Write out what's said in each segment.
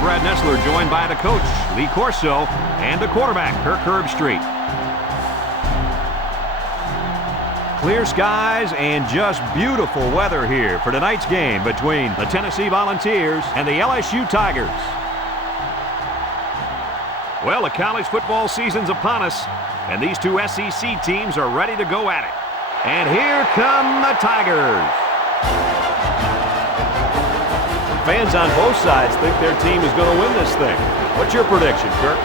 I'm Brad Nessler, joined by the coach, Lee Corso, and the quarterback, Kirk Herbstreit. Clear skies and just beautiful weather here for tonight's game between the Tennessee Volunteers and the LSU Tigers. Well, the college football season's upon us, and these two SEC teams are ready to go at it. And here come the Tigers. Fans on both sides think their team is going to win this thing. What's your prediction, Kirk?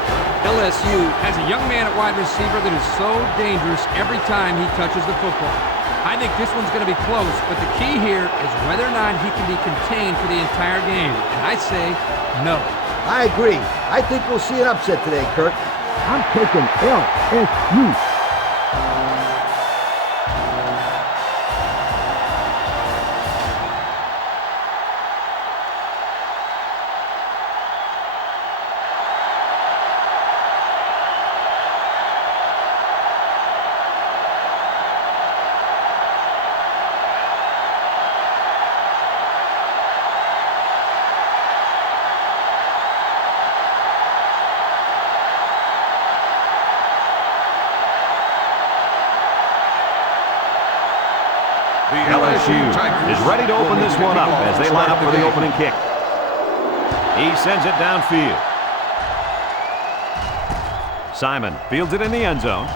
LSU has a young man at wide receiver that is so dangerous every time he touches the football. I think this one's going to be close, but the key here is whether or not he can be contained for the entire game. And I say no. I agree. I think we'll see an upset today, Kirk. I'm taking LSU. The LSU is ready to open this one up as they line up for the opening kick. He sends it downfield. Simon fields it in the end zone.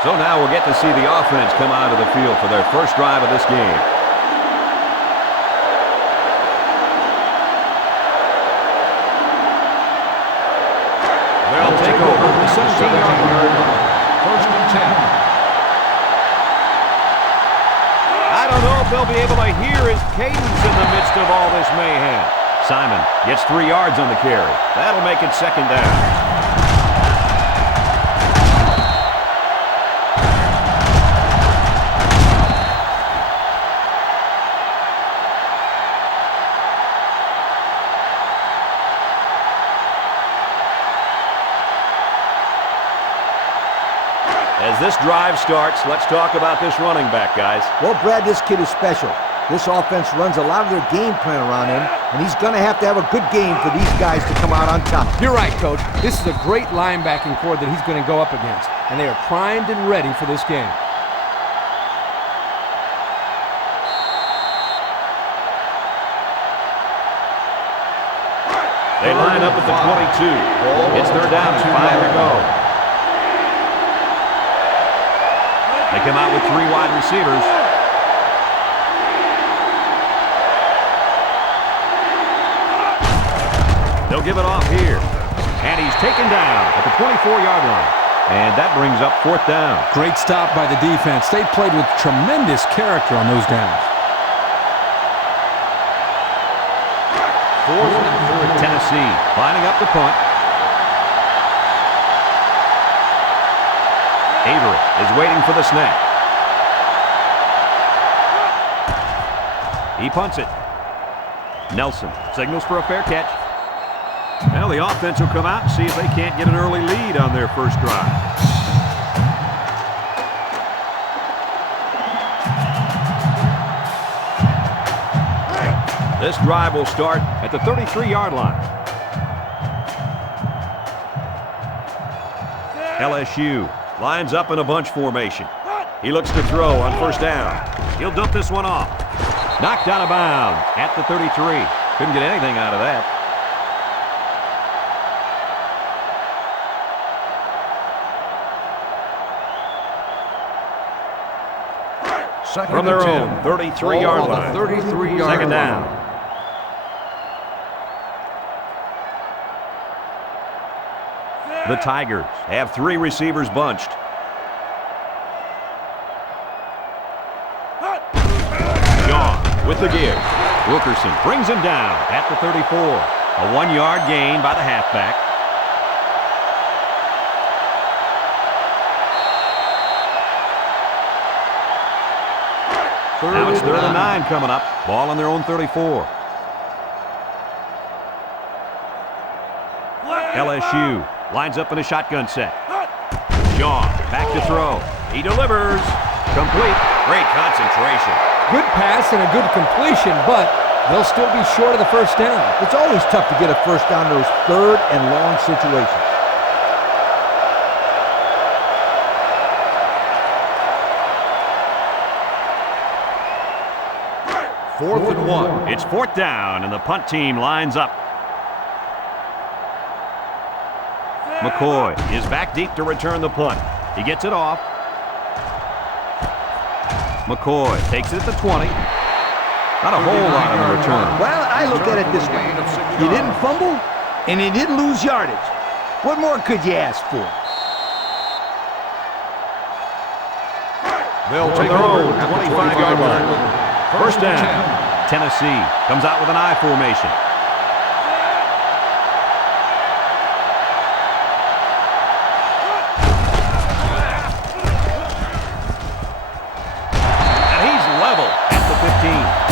So now we'll get to see the offense come out of the field for their first drive of this game. They'll take over the 17-yard line. First and 10. I don't know if they'll be able to hear his cadence in the midst of all this mayhem. Simon gets 3 yards on the carry. That'll make it second down. As this drive starts, let's talk about this running back, guys. Well, Brad, this kid is special. This offense runs a lot of their game plan around him, and he's going to have a good game for these guys to come out on top. You're right, Coach. This is a great linebacking core that he's going to go up against, and they are primed and ready for this game. They line up at the 22. It's third down and 5 to go. They come out with 3 wide receivers. They'll give it off here. And he's taken down at the 24-yard line. And that brings up fourth down. Great stop by the defense. They played with tremendous character on those downs. Fourth for Tennessee. Lining up the punt. Avery is waiting for the snap. He punts it. Nelson signals for a fair catch. Well, the offense will come out and see if they can't get an early lead on their first drive. This drive will start at the 33-yard line. LSU lines up in a bunch formation. He looks to throw on first down. He'll dump this one off. Knocked out of bounds at the 33. Couldn't get anything out of that. From their own 33-yard line. 33-yard Second down. The Tigers have 3 receivers bunched. Shaw with the give. Wilkerson brings him down at the 34. A 1-yard gain by the halfback. Now it's 3rd and 9 coming up. Ball on their own 34. LSU lines up in a shotgun set. Shaw back to throw. He delivers. Complete. Great concentration. Good pass and a good completion, but They'll still be short of the first down. It's always tough to get a first down in those third and long situations. Fourth and 1. It's fourth down, and the punt team lines up. McCoy is back deep to return the punt. He gets it off. McCoy takes it at the 20. Not a whole lot on the return. Well, I look at it this way. You didn't fumble, and you didn't lose yardage. What more could you ask for? They'll take their own 25-yard line. First down. Tennessee comes out with an I formation. And he's level at the 15.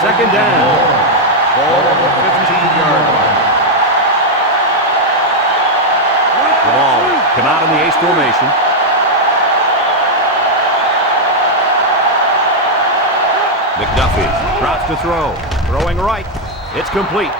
Second down. Ball on the 15-yard line. The ball come out in the ace formation. McDuffie drops to throw. Throwing right. It's complete.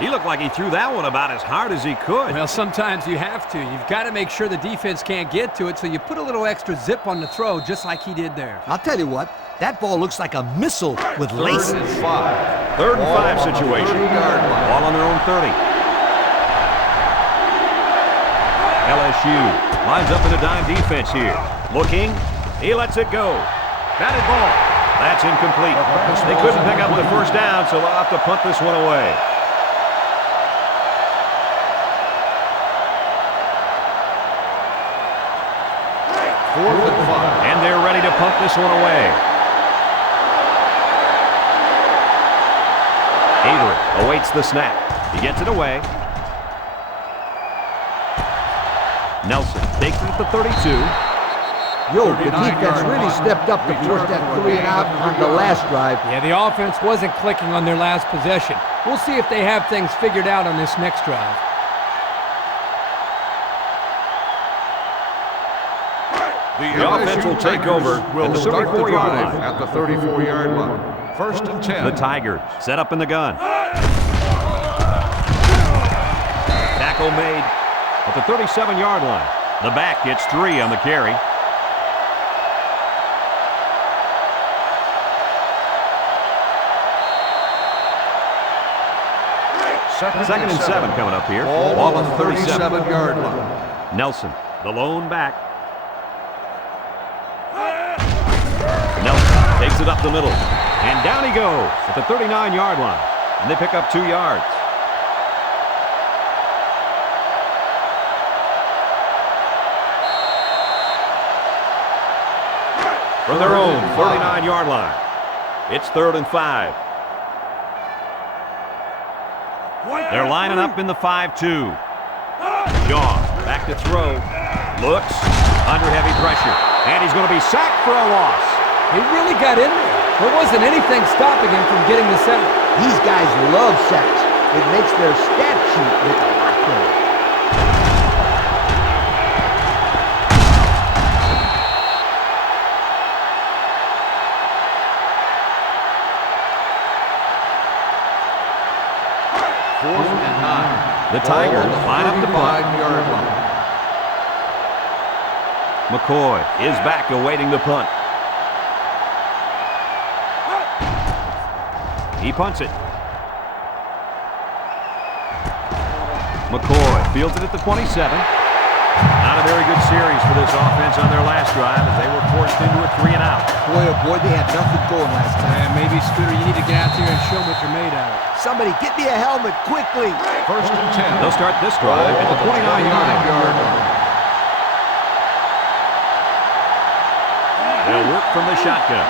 He looked like he threw that one about as hard as he could. Well, sometimes you have to. You've got to make sure the defense can't get to it, so you put a little extra zip on the throw, just like he did there. I'll tell you what, that ball looks like a missile with laces. Third and 5 situation. Ball on their own 30. LSU lines up in a dime defense here. Looking. He lets it go. Batted ball. That's incomplete. They couldn't pick up the first down, so they'll have to punt this one away. Fourth and 5. And they're ready to punt this one away. Avery awaits the snap. He gets it away. Nelson takes it at the 32. Yo, the defense really stepped up to force that 3 and out on the last drive. Yeah, the offense wasn't clicking on their last possession. We'll see if they have things figured out on this next drive. The offense will take over at the 34-yard line. At the 34-yard line. First and 10. The Tigers set up in the gun. Tackle made at the 37-yard line. The back gets 3 on the carry. Second and 7 coming up here. Ball on the 37-yard line. Nelson, the lone back. Nelson takes it up the middle. And down he goes at the 39-yard line. And they pick up 2 yards. From their own 39-yard line. It's 3rd and 5. They're lining up in the 5-2. Shaw back to throw. Looks under heavy pressure. And he's going to be sacked for a loss. He really got in there. There wasn't anything stopping him from getting the sack. These guys love sacks. It makes their stat sheet look accurate. Fourth and 9. The Tigers line up the punt. 5-yard line. McCoy is back awaiting the punt. He punts it. McCoy fields it at the 27. Not a very good series for this offense on their last drive as they were forced into a 3 and out. Boy, oh boy, they had nothing going last time. And maybe, Scooter, you need to get out there and show them what you're made out of. Somebody get me a helmet quickly. First and 10. They'll start this drive at the 29-yard line. They'll work from the shotgun.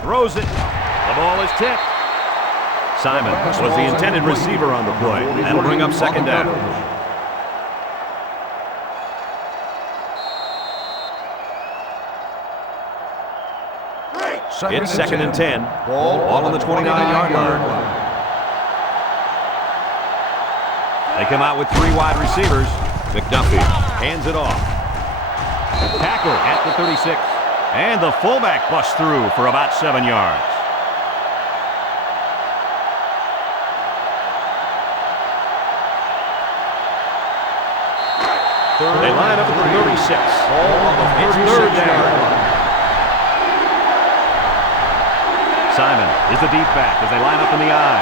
Throws it. The ball is tipped. Simon was the intended receiver on the play. That'll bring up second down. It's second and 10. Ball on the 29-yard line. They come out with 3 wide receivers. McDuffie hands it off. Tackle at the 36. And the fullback busts through for about 7 yards. They line up at the 36. It's third down. Simon is the deep back as they line up in the I.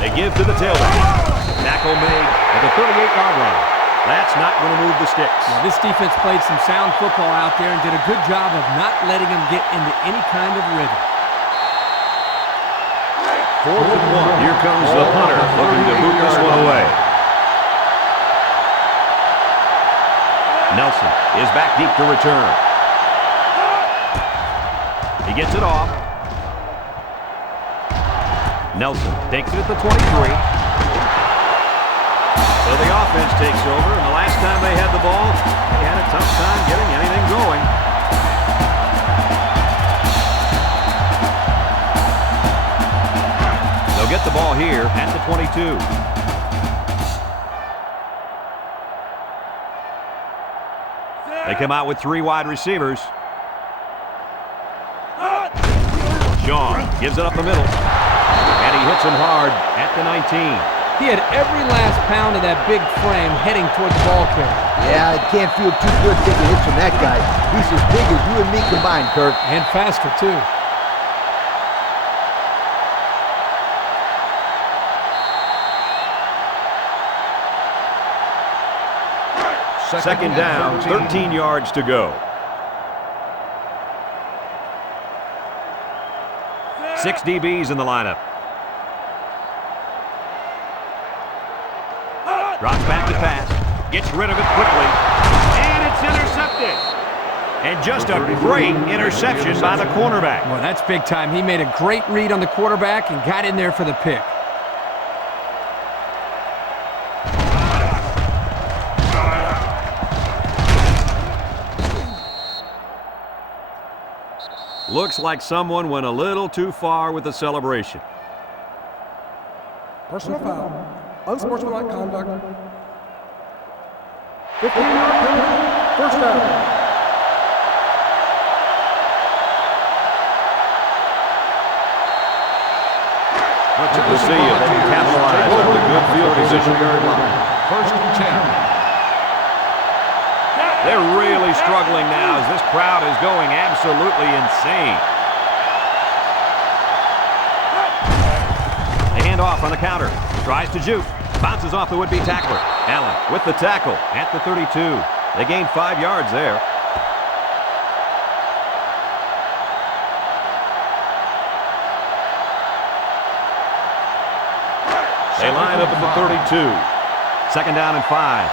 They give to the tailback. Tackle made at the 38-yard line. That's not going to move the sticks. Well, this defense played some sound football out there and did a good job of not letting them get into any kind of rhythm. 4th and 1. Here comes the punter looking to boot this one away. Nelson is back deep to return. He gets it off. Nelson takes it at the 23. So the offense takes over, and the last time they had the ball, they had a tough time getting anything going. They'll get the ball here at the 22. They come out with 3 wide receivers. Sean gives it up the middle, and he hits him hard at the 19. He had every last pound of that big frame heading toward the ball carrier. Yeah, it can't feel too good taking hits from that guy. He's as big as you and me combined, Kirk. And faster, too. Second down, 13 yards to go. 6 DBs in the lineup. Drops back to pass. Gets rid of it quickly. And it's intercepted. And just a great interception by the cornerback. Well, that's big time. He made a great read on the quarterback and got in there for the pick. Looks like someone went a little too far with the celebration. Personal foul. Unsportsmanlike conduct. 15-yard penalty. First down. We'll see if they can capitalize on the good field position. First and 10. They're really struggling now as this crowd is going absolutely insane. They hand off on the counter. Tries to juke. Bounces off the would-be tackler. Allen with the tackle at the 32. They gained 5 yards there. They line up at the 32. Second down and 5.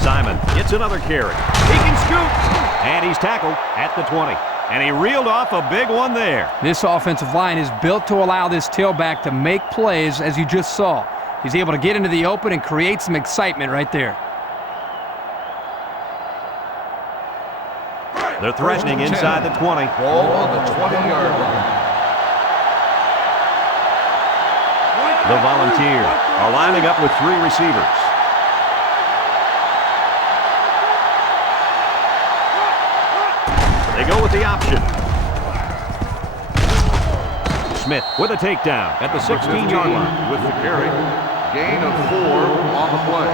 Simon gets another carry. He can scoop. And he's tackled at the 20. And he reeled off a big one there. This offensive line is built to allow this tailback to make plays, as you just saw. He's able to get into the open and create some excitement right there. They're threatening inside the 20. Ball on the 20-yard line. The Volunteers are lining up with 3 receivers. They go with the option. Smith with a takedown at the 16-yard line. With the carry. Gain of 4 on the play.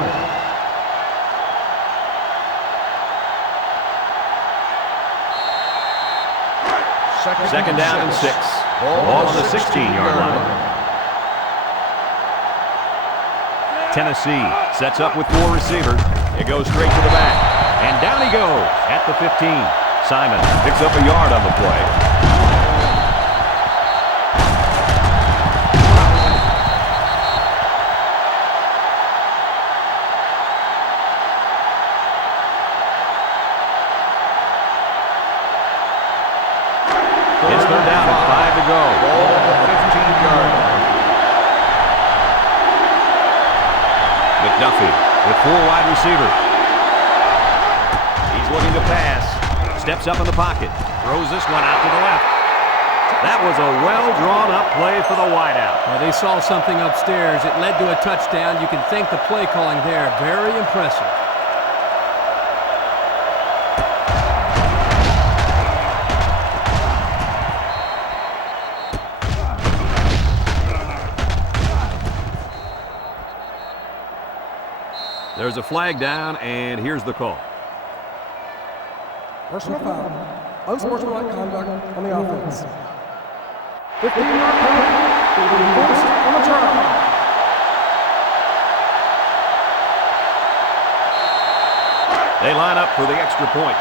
Second down and 6. Ball on the 16-yard line. Tennessee sets up with 4 receivers. It goes straight to the back. And down he goes at the 15. Simon picks up a yard on the play. full wide receiver. He's looking to pass. Steps up in the pocket. Throws this one out to the left. That was a well-drawn-up play for the wideout. Well, they saw something upstairs. It led to a touchdown. You can thank the play calling there. Very impressive. There's a flag down, and here's the call. Personal foul. Unsportsmanlike conduct on the offense. 15-yard penalty will be enforced on the try. They line up for the extra point.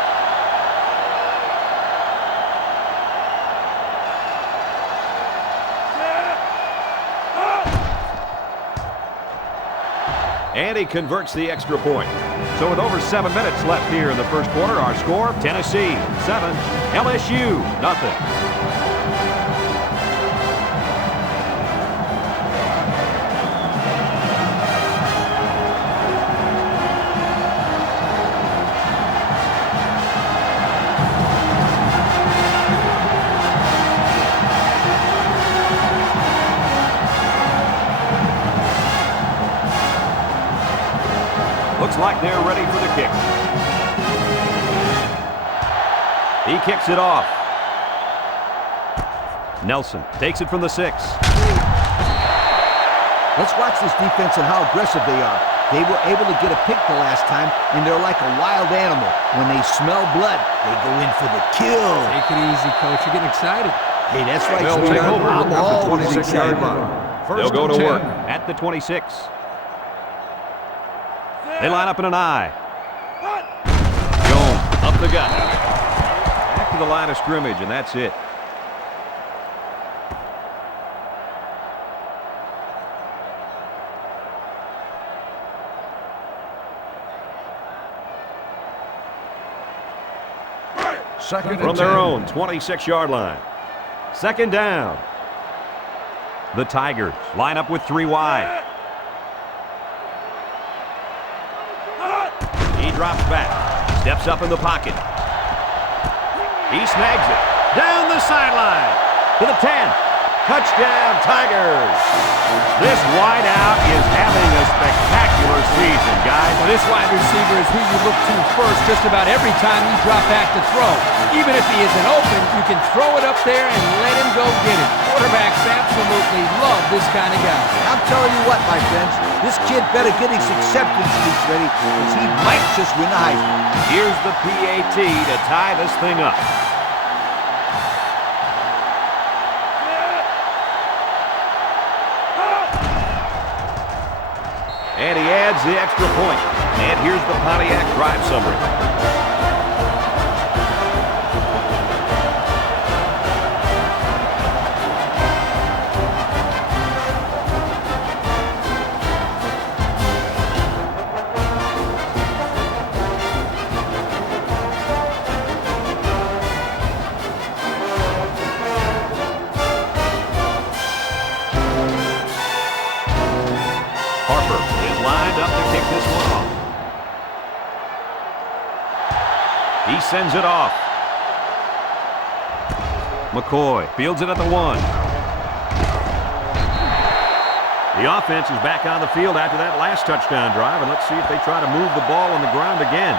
And he converts the extra point. So with over 7 minutes left here in the first quarter, our score, Tennessee 7, LSU nothing. Looks like they're ready for the kick. He kicks it off. Nelson takes it from the 6. Let's watch this defense and how aggressive they are. They were able to get a pick the last time, and they're like a wild animal. When they smell blood, they go in for the kill. Take it easy, Coach. You're getting excited. Hey, that's right, They'll take sweetheart. over I'm at the always 26-yard excited. line. They'll go to 10. work at the 26. They line up in an I. Jones up the gut. Back to the line of scrimmage, and that's it. Second and From their 10. own 26-yard line. Second down. The Tigers line up with 3 wide. He drops back. Steps up in the pocket. He snags it. Down the sideline. To the 10. Touchdown, Tigers. This wideout is having a spectacular season, guys. Well, this wide receiver is who you look to first just about every time you drop back to throw. Even if he isn't open, you can throw it up there and let him go get it. Quarterbacks absolutely love this kind of guy. I'm telling you what, my friends, this kid better get his acceptance speech ready, because he might just win the Heisman. Here's the PAT to tie this thing up. And he adds the extra point. And here's the Pontiac drive summary. This one off. He sends it off. McCoy fields it at the 1. The offense is back on the field after that last touchdown drive, and let's see if they try to move the ball on the ground again.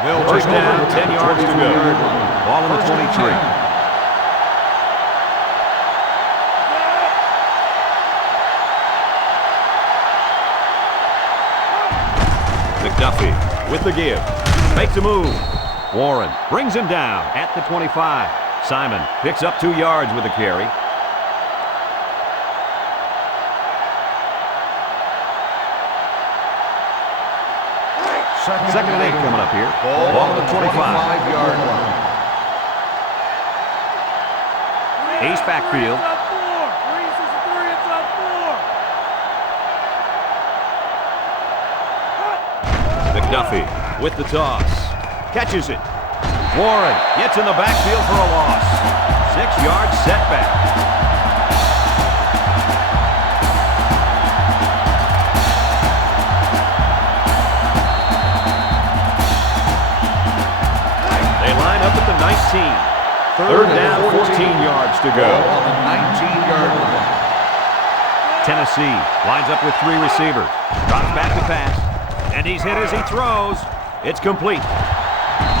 They'll First take down, over 10 yards to go. Ball on the 23. McDuffie with the give. Makes a move. Warren brings him down at the 25. Simon picks up 2 yards with the carry. Second and 8 coming up here. Ball on the 25-yard line. Ace backfield. McDuffie with the toss. Catches it. Warren gets in the backfield for a loss. 6-yard setback. They line up at the 19. Third down, 14 yards to go. On the 19-yard line. Tennessee lines up with 3 receivers. Drops back to pass. And he's hit as he throws. It's complete.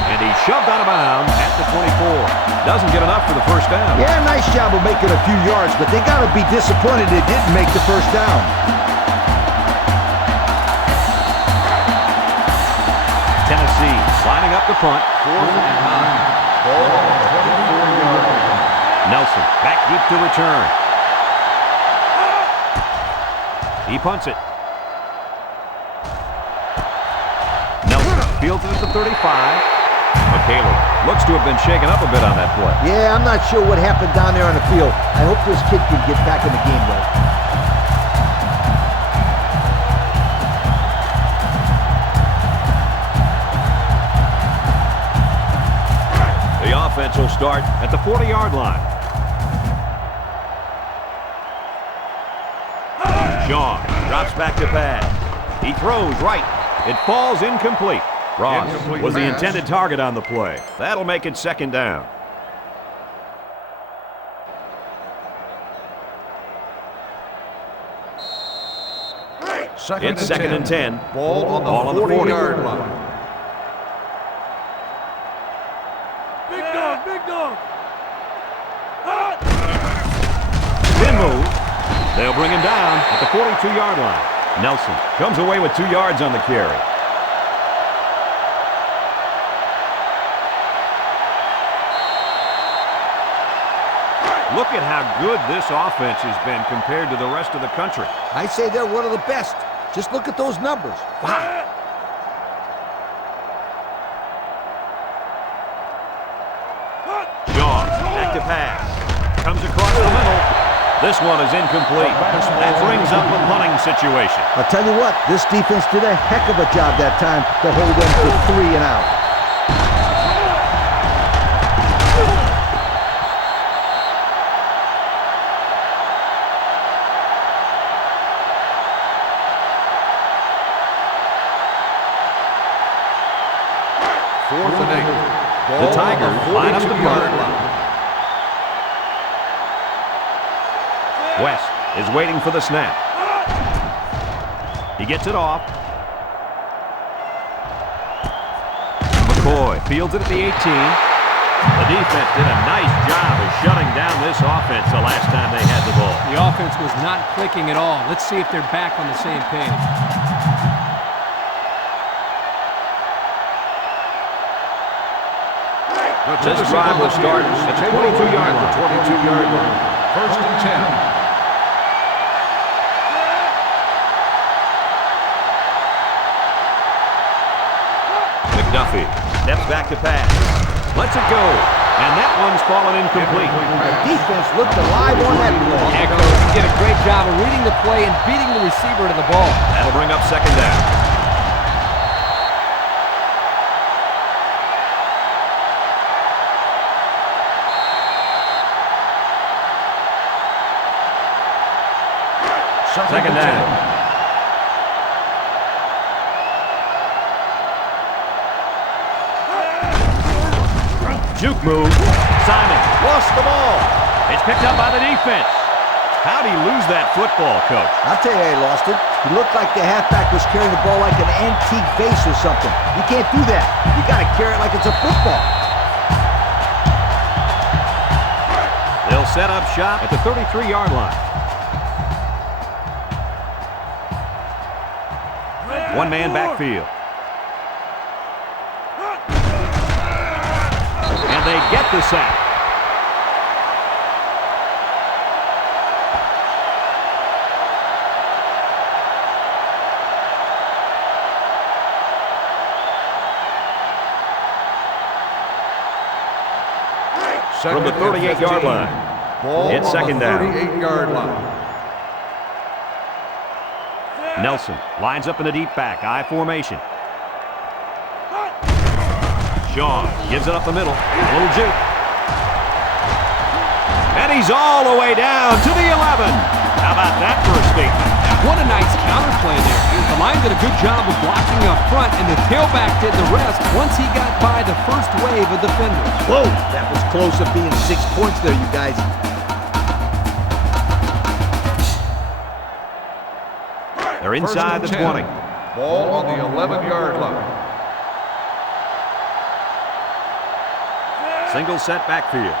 And he's shoved out of bounds at the 24. Doesn't get enough for the first down. Yeah, nice job of making a few yards, but they got to be disappointed it didn't make the first down. Tennessee lining up the punt. 4th and 9. Ball on the 24-yard line. Nelson back deep to return. He punts it. Nelson fields it at the 35. McCaleb looks to have been shaken up a bit on that play. Yeah, I'm not sure what happened down there on the field. I hope this kid can get back in the game, though. The offense will start at the 40-yard line. Shaw drops back to pass. He throws right. It falls incomplete. Ross Incomplete was the pass. intended target on the play. That'll make it second down. It's second and 10. Ball on the 40-yard line. Big dog. Spin move. They'll bring him down at the 42-yard line. Nelson comes away with 2 yards on the carry. Look at how good this offense has been compared to the rest of the country. I say they're one of the best. Just look at those numbers. Wow. Shaw back to pass. Comes across the middle. This one is incomplete. That brings up the punting situation. I'll tell you what, this defense did a heck of a job that time to hold them to 3 and out. Fourth and 8. The Tigers line up the punt. West is waiting for the snap. He gets it off. McCoy fields it at the 18. The defense did a nice job of shutting down this offense the last time they had the ball. The offense was not clicking at all. Let's see if they're back on the same page. This drive will start at the 22-yard line. 22-yard line. First and 10. McDuffie steps back to pass. Lets it go. And that one's fallen incomplete. The defense looked alive on that play. Echo did a great job of reading the play and beating the receiver to the ball. That'll bring up second down. Second down. Juke move. Simon lost the ball. It's picked up by the defense. How'd he lose that football, Coach? I'll tell you how he lost it. He looked like the halfback was carrying the ball like an antique vase or something. You can't do that. You got to carry it like it's a football. They'll set up shop at the 33-yard line. One-man backfield. And they get the sack. From the 38-yard line. Ball It's second on the down. 38-yard line. Nelson lines up in a deep back, I formation. Shaw gives it up the middle. A little juke. And he's all the way down to the 11. How about that for a statement? What a nice counterplay there. The line did a good job of blocking up front, and the tailback did the rest once he got by the first wave of defenders. Whoa, that was close to being 6 points there, you guys. They're inside the 20. Ball on the 11-yard line. Single set backfield.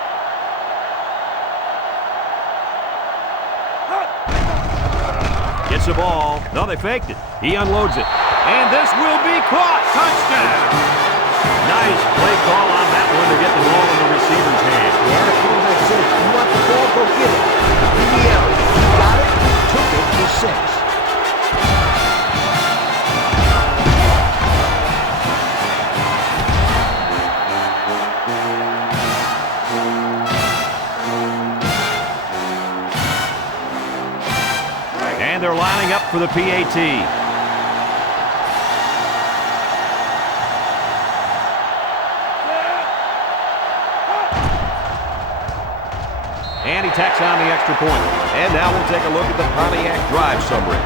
Gets the ball. No, they faked it. He unloads it. And this will be caught. Touchdown. Nice play call on that one to get the ball in the receiver's hand. Yeah, the quarterback said, if you want the ball, go get it. In the air. He got it, took it for 6. And they're lining up for the PAT. And he tacks on the extra point. And now we'll take a look at the Pontiac drive summary.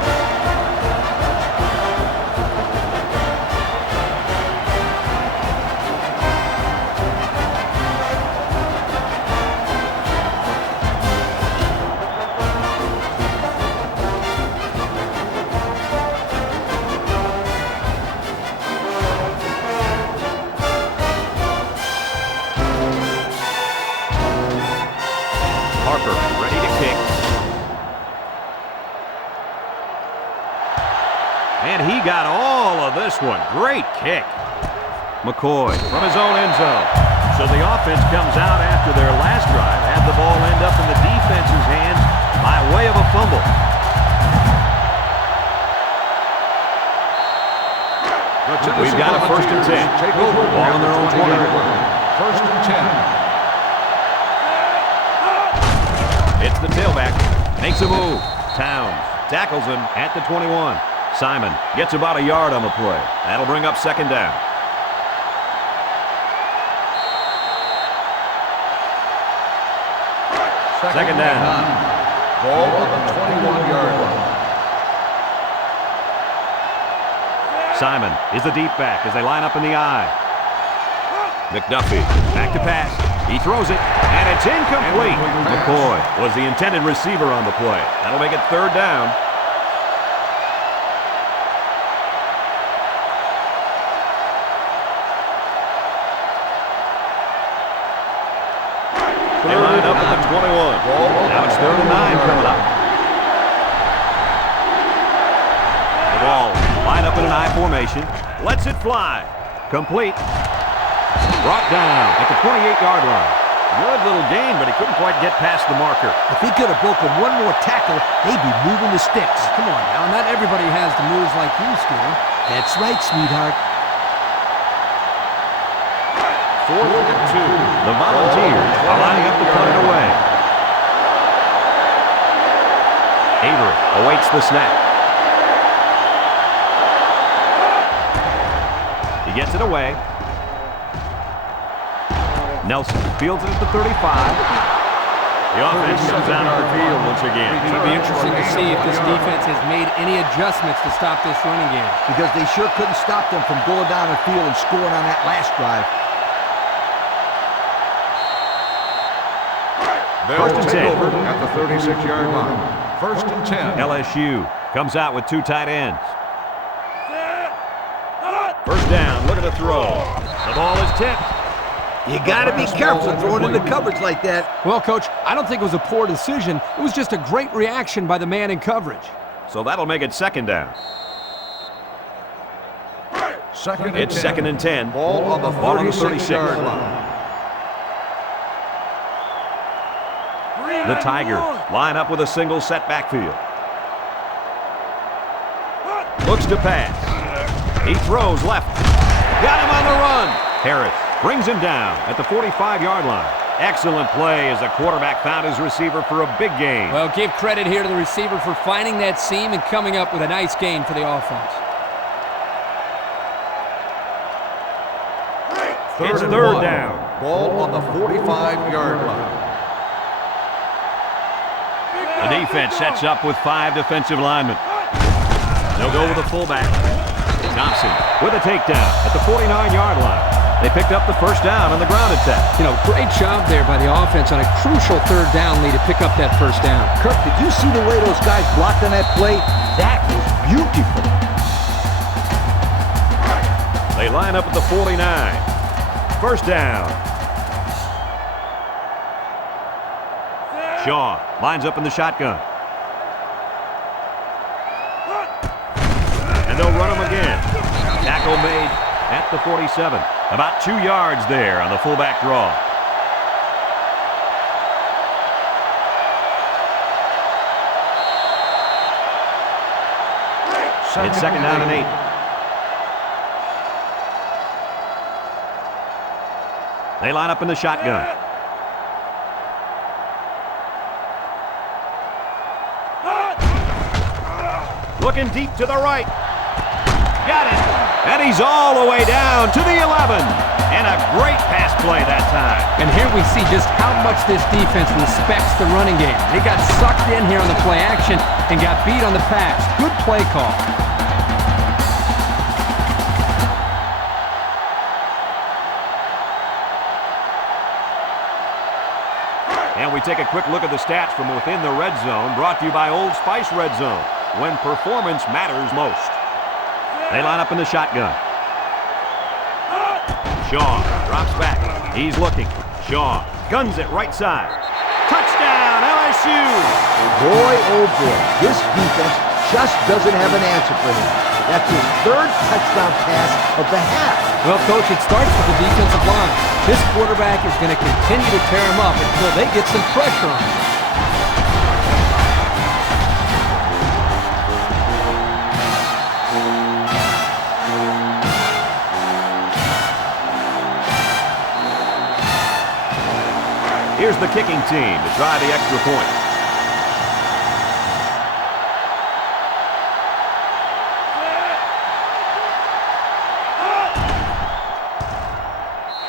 Ready to kick. And he got all of this one. Great kick. McCoy from his own end zone. So the offense comes out after their last drive, had the ball end up in the defense's hands by way of a fumble. We've got a 1st and 10. Ball on their own 20. 1st and 10. It's the tailback. Makes a move. Towns tackles him at the 21. Simon gets about a yard on the play. That'll bring up 2nd down. Second down. Ball on the 21-yard line. Simon is the deep back as they line up in the I. McDuffie back to pass. He throws it, and it's incomplete. McCoy was the intended receiver on the play. That'll make it 3rd down. They line up at the 21. Now it's 3rd and 9 coming up. The ball line up in an I formation. Lets it fly. Complete. Brought down at the 28-yard line. Good little gain, but he couldn't quite get past the marker. If he could have broken one more tackle, they'd be moving the sticks. Come on now, not everybody has the moves like you, Steven. That's right, sweetheart. 4th and 2. The Volunteers are lining up to punt it away. Avery awaits the snap. He gets it away. Nelson fields it at the 35. The offense comes out on the field once again. It'll be interesting to see if this defense has made any adjustments to stop this running game. Because they sure couldn't stop them from going down the field and scoring on that last drive. They'll take over at the 36-yard line. 1st and 10. LSU comes out with 2 tight ends. 1st down, look at the throw. The ball is tipped. You got to be careful throwing into coverage like that. Well, Coach, I don't think it was a poor decision. It was just a great reaction by the man in coverage. So that'll make it 2nd down. It's 2nd and 10. Ball on the 36-yard line. The Tigers line up with a single set backfield. Looks to pass. He throws left. Got him on the run. Harris brings him down at the 45-yard line. Excellent play as the quarterback found his receiver for a big gain. Well, give credit here to the receiver for finding that seam and coming up with a nice gain for the offense. It's and third 1. down. Ball on the 45-yard line. The defense sets up with 5 defensive linemen. They'll go with the fullback. Thompson with a takedown at the 49-yard line. They picked up the first down on the ground attack. You know, great job there by the offense on a crucial third down lead to pick up that first down. Kirk, did you see the way those guys blocked on that play? That was beautiful. They line up at the 49. First down. Shaw lines up in the shotgun. And they'll run him again. Tackle made at the 47. About 2 yards there on the fullback draw. It's second down and 8. They line up in the shotgun. Looking deep to the right. Got it. And he's all the way down to the 11. And a great pass play that time. And here we see just how much this defense respects the running game. They got sucked in here on the play action and got beat on the pass. Good play call. And we take a quick look at the stats from within the red zone, brought to you by Old Spice Red Zone, when performance matters most. They line up in the shotgun. Shaw drops back. He's looking. Shaw guns it right side. Touchdown, LSU! Boy, oh boy, this defense just doesn't have an answer for him. That's his third touchdown pass of the half. Well, Coach, it starts with the defensive line. This quarterback is going to continue to tear him up until they get some pressure on him. Here's the kicking team to try the extra point.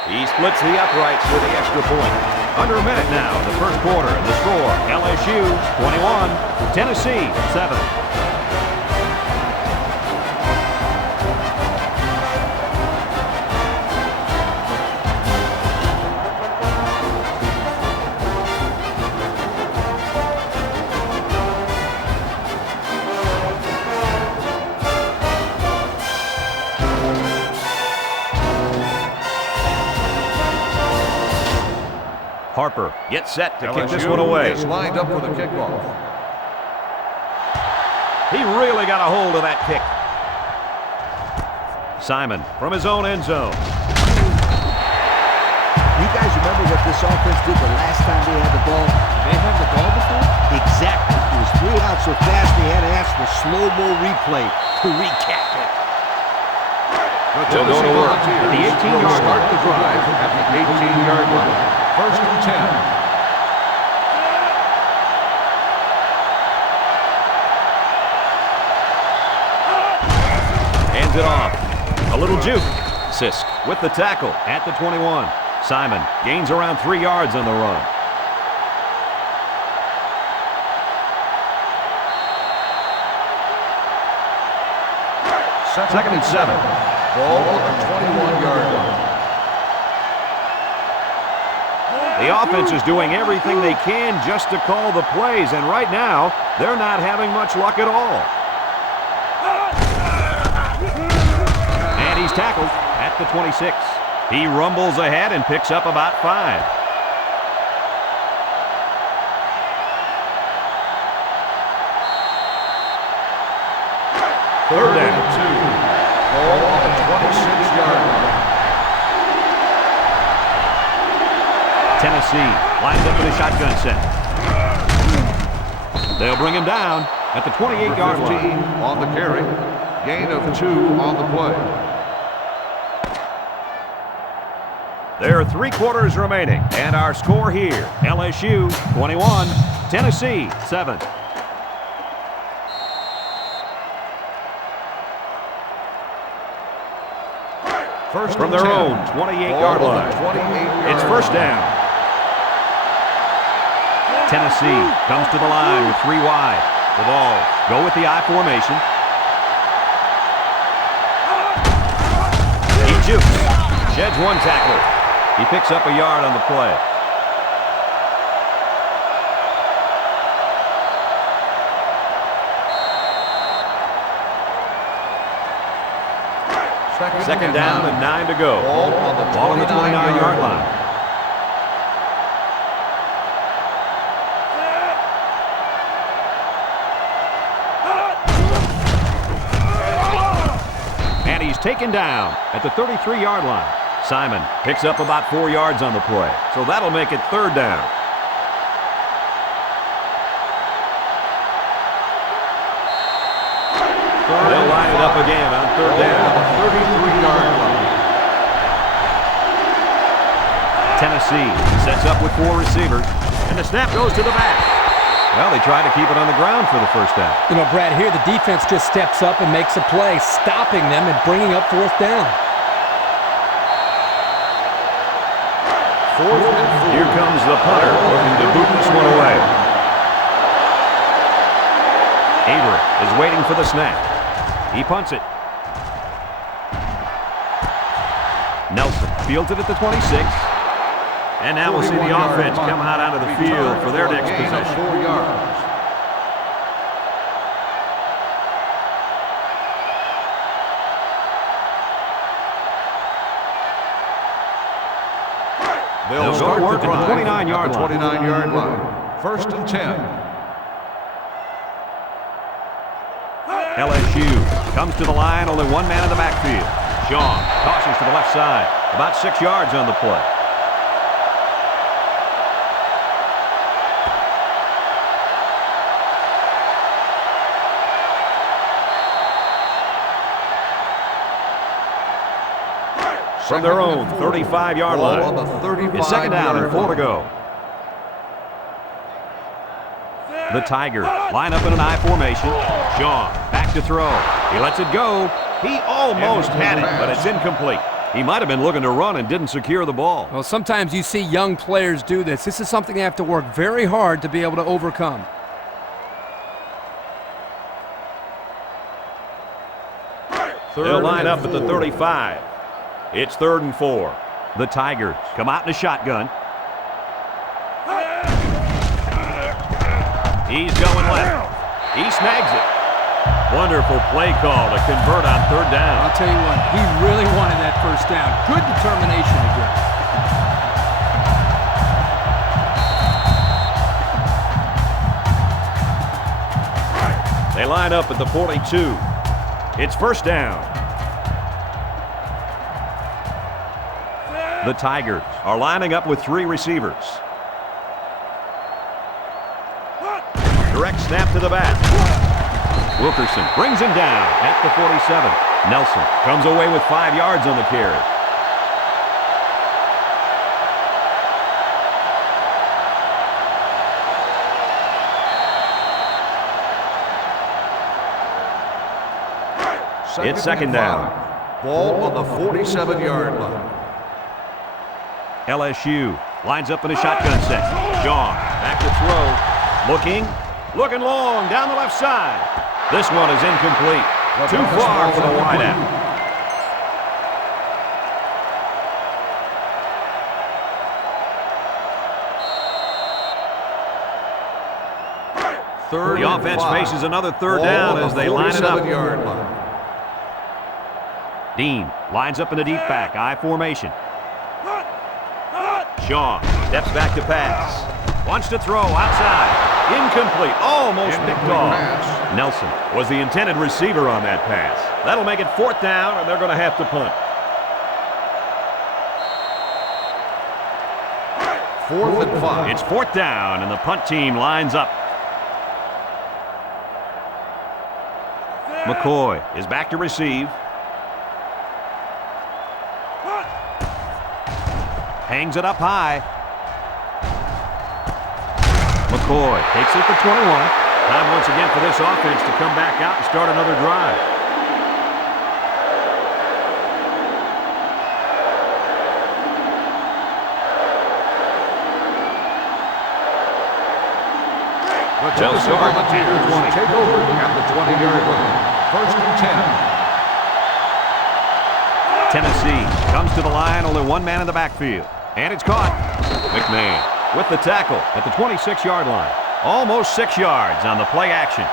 He splits the uprights with the extra point. Under a minute now in the first quarter. The score, LSU 21, Tennessee 7. Harper gets set to kick this one away. Is lined up for the kickoff. He really got a hold of that kick. Simon from his own end zone. You guys remember what this offense did the last time they had the ball? They have the ball before? Exactly. It was 3 out so fast they had to ask for slow-mo replay to recap it. They'll go to work at the 18-yard Start line. the drive at the 18-yard line. First and 10. Hands it off. A little juke. Sisk with the tackle at the 21. Simon gains around 3 yards on the run. Second and 7. Ball on the 21-yard line. The offense is doing everything they can just to call the plays, and right now, they're not having much luck at all. And he's tackled at the 26. He rumbles ahead and picks up about 5. Third and 2. Ball on the 26-yard line. Tennessee lines up in a shotgun set. They'll bring him down at the 28-yard 15 line. on the carry. Gain of 2 on the play. There are 3 quarters remaining, and our score here, LSU 21, Tennessee 7. First from and their 10. own 28-yard Ball on line. the 28-yard It's first line. down. Tennessee comes to the line with 3 wide. The Vols go with the I formation. He jukes. Sheds 1 tackler. He picks up a yard on the play. Second down and 9 to go. Ball on the 29-yard line. And he's taken down at the 33-yard line. Simon picks up about 4 yards on the play. So that'll make it third down. They'll line it up again on third down. 33-yard line. Tennessee sets up with 4 receivers. And the snap goes to the back. Well, they try to keep it on the ground for the first down. You know, Brad, here the defense just steps up and makes a play, stopping them and bringing up fourth down. Here comes the punter looking to boot this one away. Avery is waiting for the snap. He punts it. Nelson fields it at the 26. And now we'll see the offense come out onto the field for their next possession. 4 yards. They'll start work at the 29-yard line. 29-yard line. First and 10. LSU comes to the line, only 1 man in the backfield. Sean tosses to the left side, about 6 yards on the play. From their own 35-yard Ball line. on the 35-yard It's second down and 4 to line. go. The Tigers line up in an I formation. Sean back to throw. He lets it go. He almost had it, but it's incomplete. He might have been looking to run and didn't secure the ball. Well, sometimes you see young players do this. This is something they have to work very hard to be able to overcome. They'll line up at the 35. It's 3rd and 4. The Tigers come out in a shotgun. He's going left. He snags it. Wonderful play call to convert on 3rd down. I'll tell you what, he really wanted that first down. Good determination again. They line up at the 42. It's first down. The Tigers are lining up with 3 receivers. Direct snap to the back. Wilkerson brings him down at the 47. Nelson comes away with 5 yards on the carry. It's second down. Ball on the 47-yard line. LSU lines up in a shotgun set. Sean back to throw. Looking long down the left side. This one is incomplete. Too far for the wideout. The offense faces another 3rd down as they line it up. 47-yard line. Dean lines up in a deep back, I formation. Shaw steps back to pass. Wants to throw outside. Incomplete. Almost picked off. Nelson was the intended receiver on that pass. That'll make it 4th down, and they're going to have to punt. 4th and 5. It's 4th down, and the punt team lines up. McCoy is back to receive. Hangs it up high. McCoy takes it to 21. Time once again for this offense to come back out and start another drive. They'll start at the 20. Take over at the 20-yard line. First and 10. Tennessee comes to the line, only one man in the backfield. And it's caught. McMahon with the tackle at the 26-yard line. Almost 6 yards on the play action.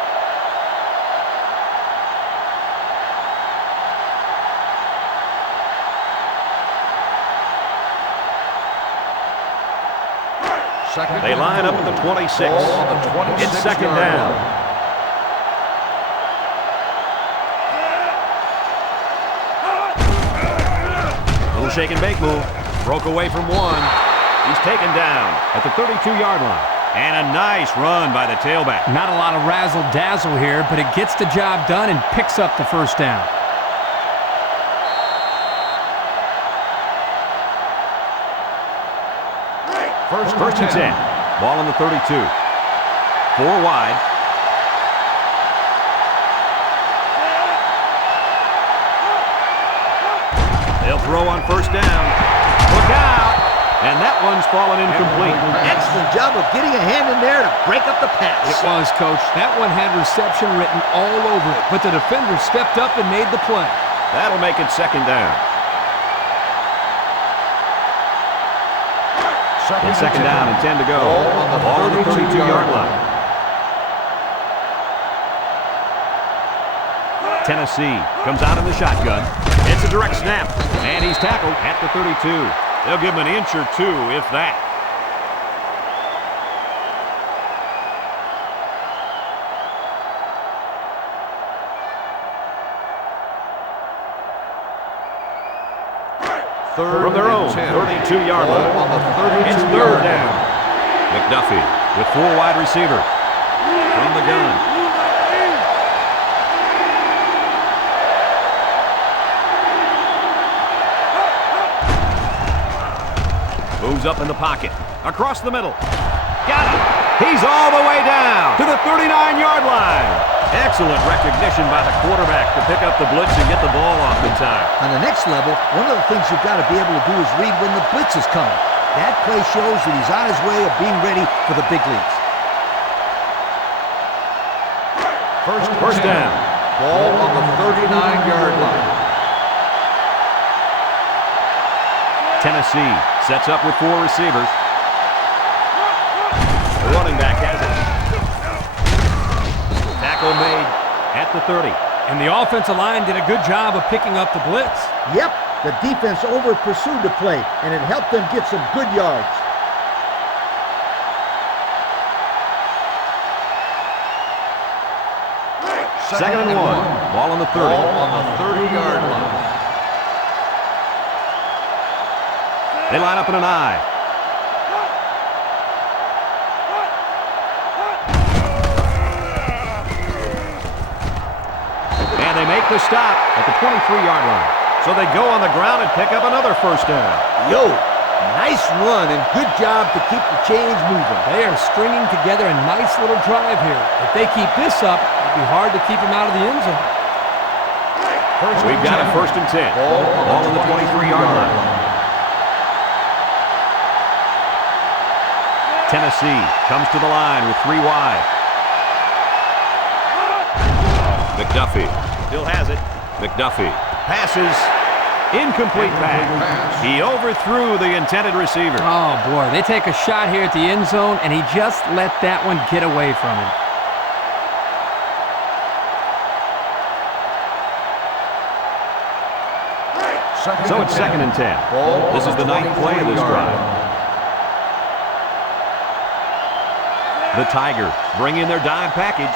They line up at the 26. It's second down. Little shake and bake move. Broke away from one. He's taken down at the 32-yard line. And a nice run by the tailback. Not a lot of razzle-dazzle here, but it gets the job done and picks up the first down. First and 10. Ball on the 32. 4 wide. They'll throw on first down. Look out! And that one's fallen incomplete. Excellent job of getting a hand in there to break up the pass. It was, Coach. That one had reception written all over it, but the defender stepped up and made the play. That'll make it second down. It's second down and 10 to go. Ball on the 32-yard line. Tennessee comes out in the shotgun. It's a direct snap, and he's tackled at the 32. They'll give him an inch or two, if that. From their own 32-yard line. It's third down. McDuffie with 4 wide receivers. From the gun. Moves up in the pocket. Across the middle. Got him. He's all the way down to the 39-yard line. Excellent recognition by the quarterback to pick up the blitz and get the ball off in time. On the next level, one of the things you've got to be able to do is read when the blitz is coming. That play shows that he's on his way of being ready for the big leagues. First down. Ball on the 39-yard line. Tennessee sets up with 4 receivers. The running back has it. Tackle made at the 30. And the offensive line did a good job of picking up the blitz. Yep, the defense over-pursued the play, and it helped them get some good yards. Second and 1. Ball on the 30. Ball on the 30-yard line. They line up in an I. And they make the stop at the 23-yard line. So they go on the ground and pick up another first down. Yo, nice run and good job to keep the chains moving. They are stringing together a nice little drive here. If they keep this up, it'll be hard to keep them out of the end zone. We've got a first and 10. Ball on the 23-yard line. Tennessee comes to the line with 3 wide. McDuffie still has it. McDuffie passes. Incomplete pass. He overthrew the intended receiver. Oh, boy. They take a shot here at the end zone, and he just let that one get away from him. So it's second and 10. This is the 9th play of this drive. The Tigers bring in their dime package.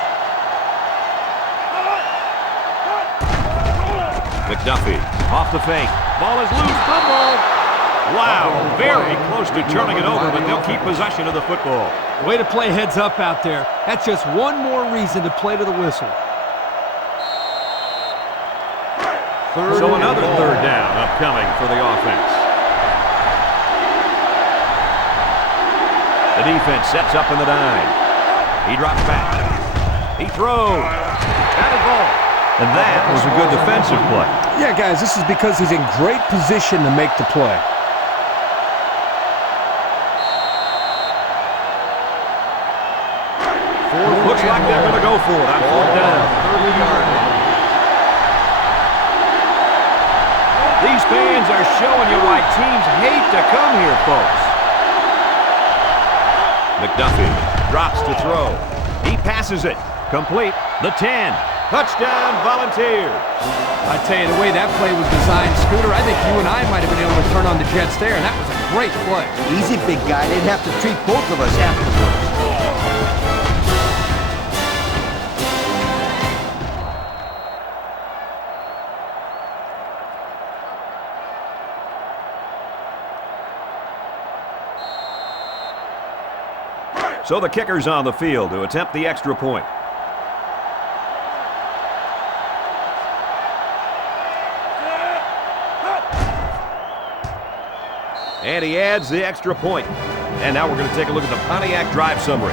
McDuffie off the fake. Ball is loose. Fumble. Wow, very close to turning it over, but they'll keep possession of the football. Way to play heads up out there. That's just one more reason to play to the whistle. So another third down upcoming for the offense. The defense sets up in the dime. He drops back. He throws. Batted ball. And that was a good defensive play. Yeah, guys, this is because he's in great position to make the play. Looks like they're going to go for it on fourth down. 30-yard line. These fans are showing you why teams hate to come here, folks. McDuffie drops to throw. He passes it. Complete. The 10. Touchdown, Volunteers. I tell you, the way that play was designed, Scooter, I think you and I might have been able to turn on the Jets there. That was a great play. Easy, big guy. They'd have to treat both of us afterwards. So the kicker's on the field to attempt the extra point. And he adds the extra point. And now we're going to take a look at the Pontiac drive summary.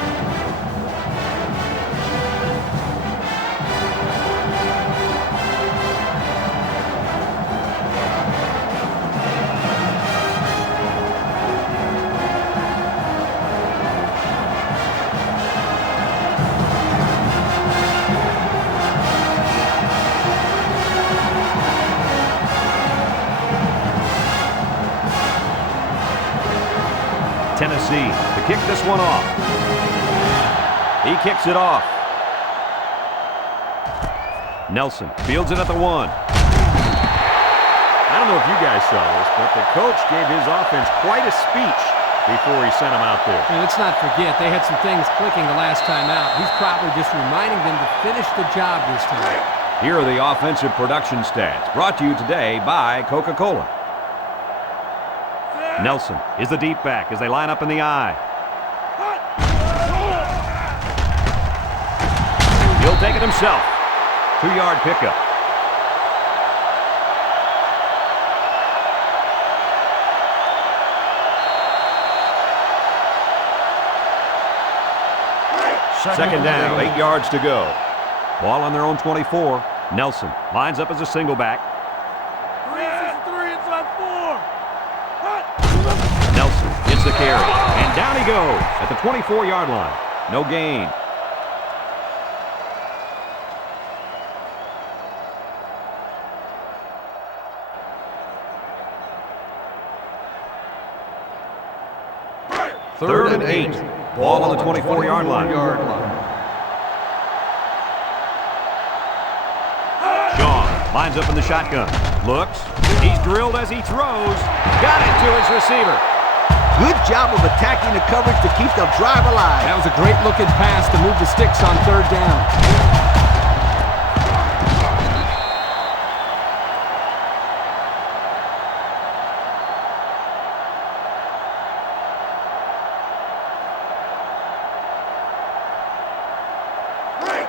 Tennessee to kick this one off. He kicks it off. Nelson fields it at the 1. I don't know if you guys saw this, but the coach gave his offense quite a speech before he sent them out there. And let's not forget, they had some things clicking the last time out. He's probably just reminding them to finish the job this time. Here are the offensive production stats, brought to you today by Coca-Cola. Nelson is the deep back as they line up in the I. He'll take it himself. 2-yard pickup. Second down, 8 yards to go. Ball on their own 24. Nelson lines up as a single back. Nelson gets the carry, and down he goes at the 24-yard line. No gain. Third and 8. Ball on the 24-yard line. Sean lines up in the shotgun. Looks. He's drilled as he throws. Got it to his receiver. Good job of attacking the coverage to keep the drive alive. That was a great looking pass to move the sticks on third down.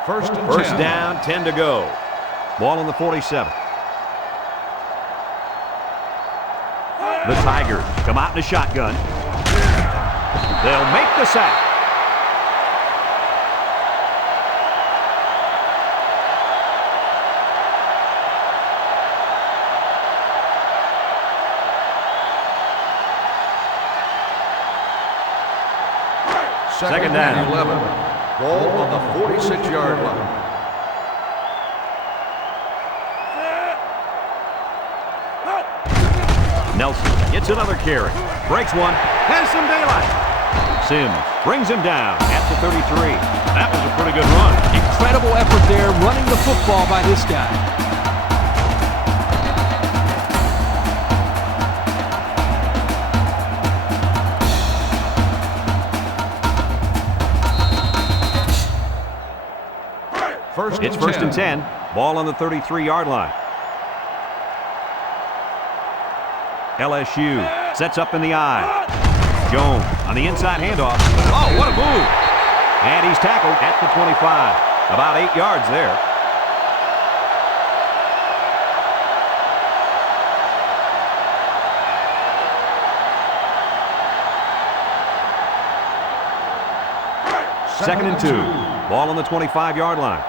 First down, 10 to go. Ball on the 47. The Tigers come out in a shotgun. They'll make the sack. Second down. 11. Ball on the 46-yard line. Nelson gets another carry. Breaks one. Has some daylight. Sims brings him down at the 33. That was a pretty good run. Incredible effort there running the football by this guy. It's first and 10. Ball on the 33-yard line. LSU sets up in the I. Jones on the inside handoff. Oh, what a move. And he's tackled at the 25. About 8 yards there. Second and 2. Ball on the 25-yard line.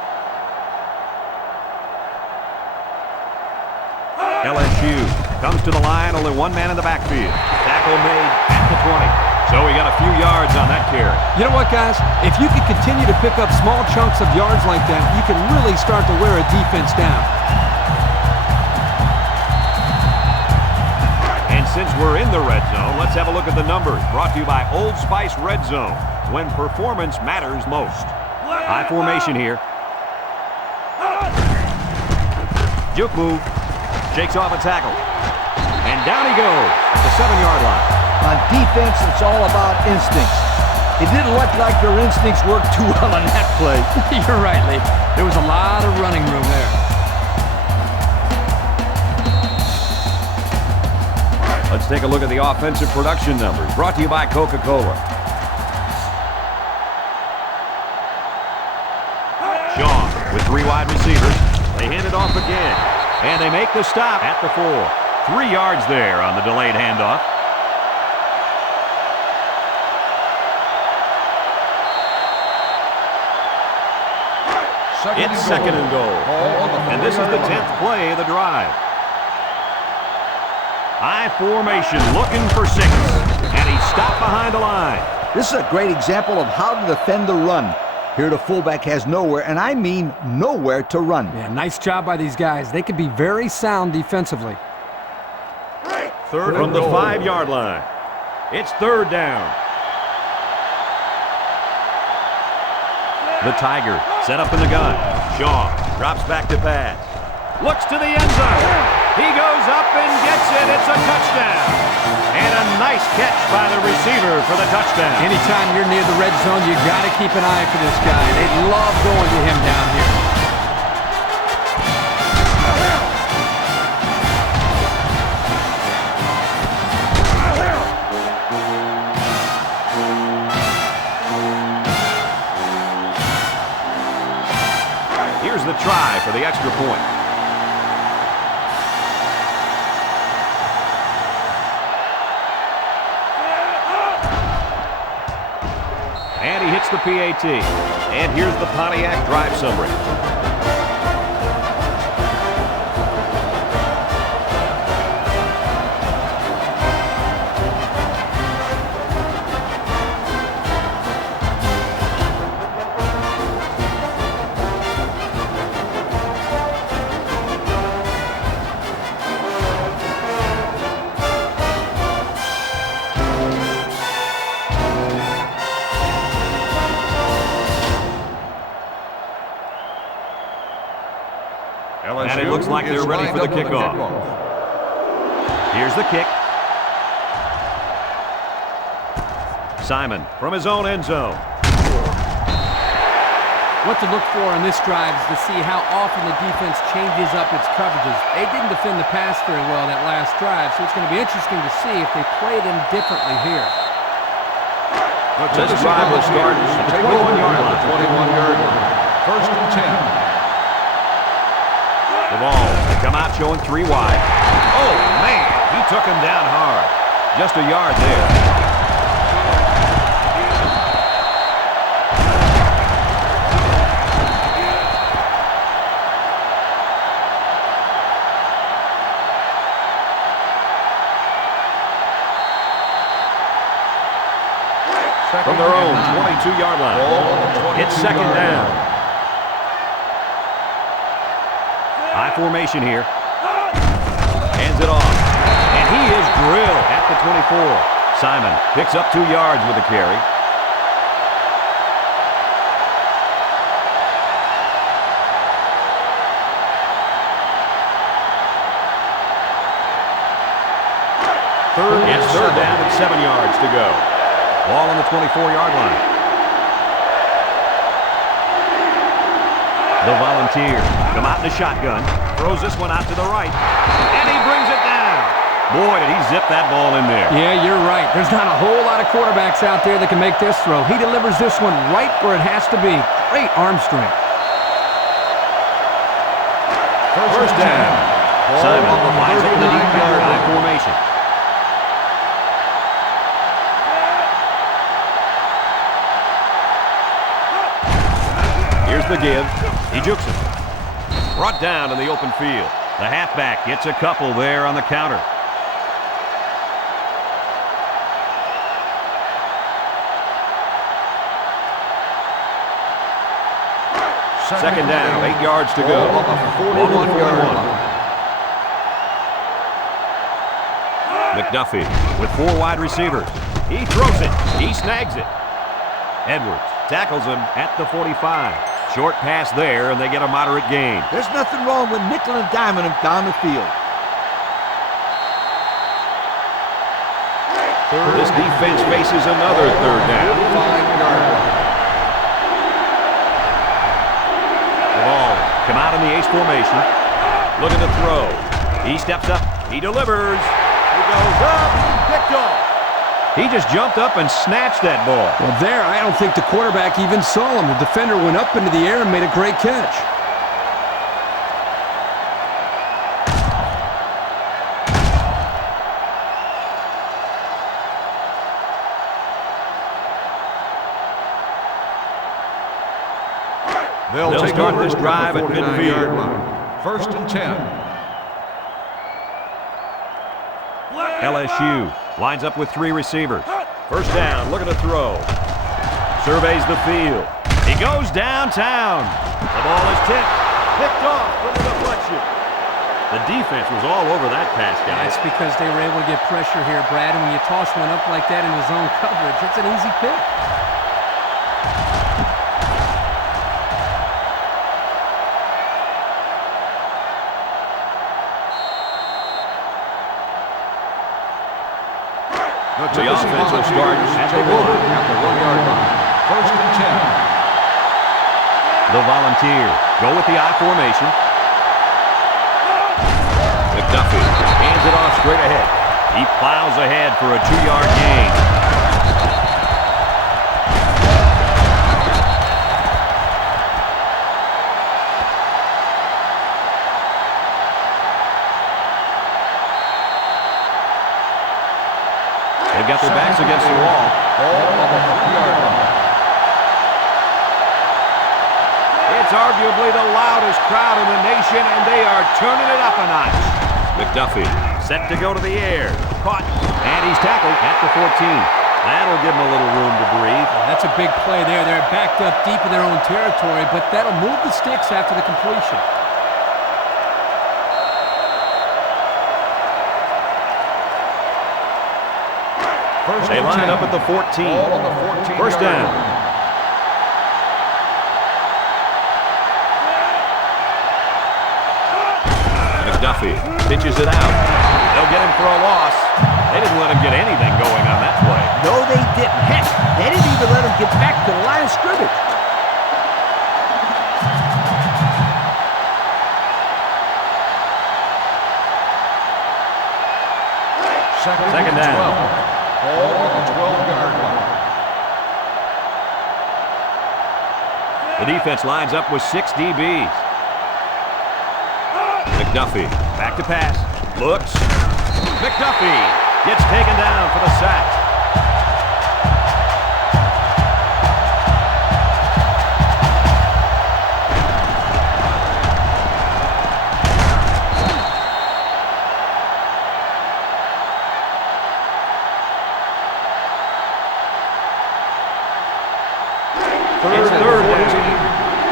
LSU comes to the line, only one man in the backfield. Tackle made at the So we got a few yards on that carry. You know what, guys? If you can continue to pick up small chunks of yards like that, you can really start to wear a defense down. And since we're in the red zone, let's have a look at the numbers. Brought to you by Old Spice Red Zone, when performance matters most. High formation here. Juke move. Shakes off a tackle. And down he goes at the 7-yard line. On defense, it's all about instincts. It didn't look like their instincts worked too well on that play. You're right, Lee. There was a lot of running room there. Let's take a look at the offensive production numbers. Brought to you by Coca-Cola. Shaw with 3 wide receivers. They hand it off again. And they make the stop at the 4. 3 yards there on the delayed handoff. It's second and goal. And this is the 10th play of the drive. High formation, looking for 6. And he stopped behind the line. This is a great example of how to defend the run. Here the fullback has nowhere, and I mean nowhere to run. Yeah, nice job by these guys. They can be very sound defensively. Third from the 5-yard line. It's third down. The Tigers set up in the gun. Shaw drops back to pass. Looks to the end zone. He goes up and gets it. It's a touchdown. And a nice catch by the receiver for the touchdown. Anytime you're near the red zone, you got to keep an eye for this guy. They love going to him down here. Here's the try for the extra point. And he hits the PAT. And here's the Pontiac drive summary. And it looks like they're ready for the kickoff. Here's the kick. Simon from his own end zone. What to look for on this drive is to see how often the defense changes up its coverages. They didn't defend the pass very well that last drive, so it's going to be interesting to see if they play them differently here. This drive will start at the 21-yard line. 21-yard line. First and 10. The ball to come out showing 3 wide. Oh, man, he took him down hard. Just a yard there. From their own 22-yard line. It's second down. High formation here. Hands it off. And he is drilled at the 24. Simon picks up 2 yards with the carry. It's third down and 7 yards to go. Ball on the 24-yard line. The Volunteers come out in the shotgun. Throws this one out to the right. And he brings it down. Boy, did he zip that ball in there. Yeah, you're right. There's not a whole lot of quarterbacks out there that can make this throw. He delivers this one right where it has to be. Great arm strength. First down. Simon lines up in the deep yard line formation. Here's the give. He jukes it. Brought down in the open field. The halfback gets a couple there on the counter. Second down, 8 yards to go. Ball on the 41-yard line. McDuffie with 4 wide receivers. He throws it. He snags it. Edwards tackles him at the 45. Short pass there, and they get a moderate gain. There's nothing wrong with nickel and diming him down the field. This defense faces another third down. 5-yard line. Ball come out in the ace formation. Looking to throw. He steps up. He delivers. He goes up. Picked off. He just jumped up and snatched that ball. Well, there, I don't think the quarterback even saw him. The defender went up into the air and made a great catch. They'll start this drive at midfield. First and 10. LSU lines up with 3 receivers. First down, looking to throw. Surveys the field. He goes downtown. The ball is tipped. Picked off with a deflection. The defense was all over that pass, guys. That's because they were able to get pressure here, Brad, and when you toss one up like that in the zone coverage, it's an easy pick. The offense will start at the 1-yard line. First and 10. The Volunteers go with the I formation. McDuffie hands it off straight ahead. He plows ahead for a 2-yard gain. They've got their backs against the wall. Ball on the 3-yard line. It's arguably the loudest crowd in the nation, and they are turning it up a notch. McDuffie set to go to the air. Caught, and he's tackled at the 14. That'll give them a little room to breathe. That's a big play there. They're backed up deep in their own territory, but that'll move the sticks after the completion. They line up at the 14. Ball on the 14. First down. McDuffie pitches it out. They'll get him for a loss. They didn't let him get anything going on that play. No, they didn't. Heck, they didn't even let him get back to the line of scrimmage. Second down. 12. Ball on the 12-yard line. The defense lines up with 6 DBs. McDuffie back to pass. Looks. McDuffie gets taken down for the sack. It's third down.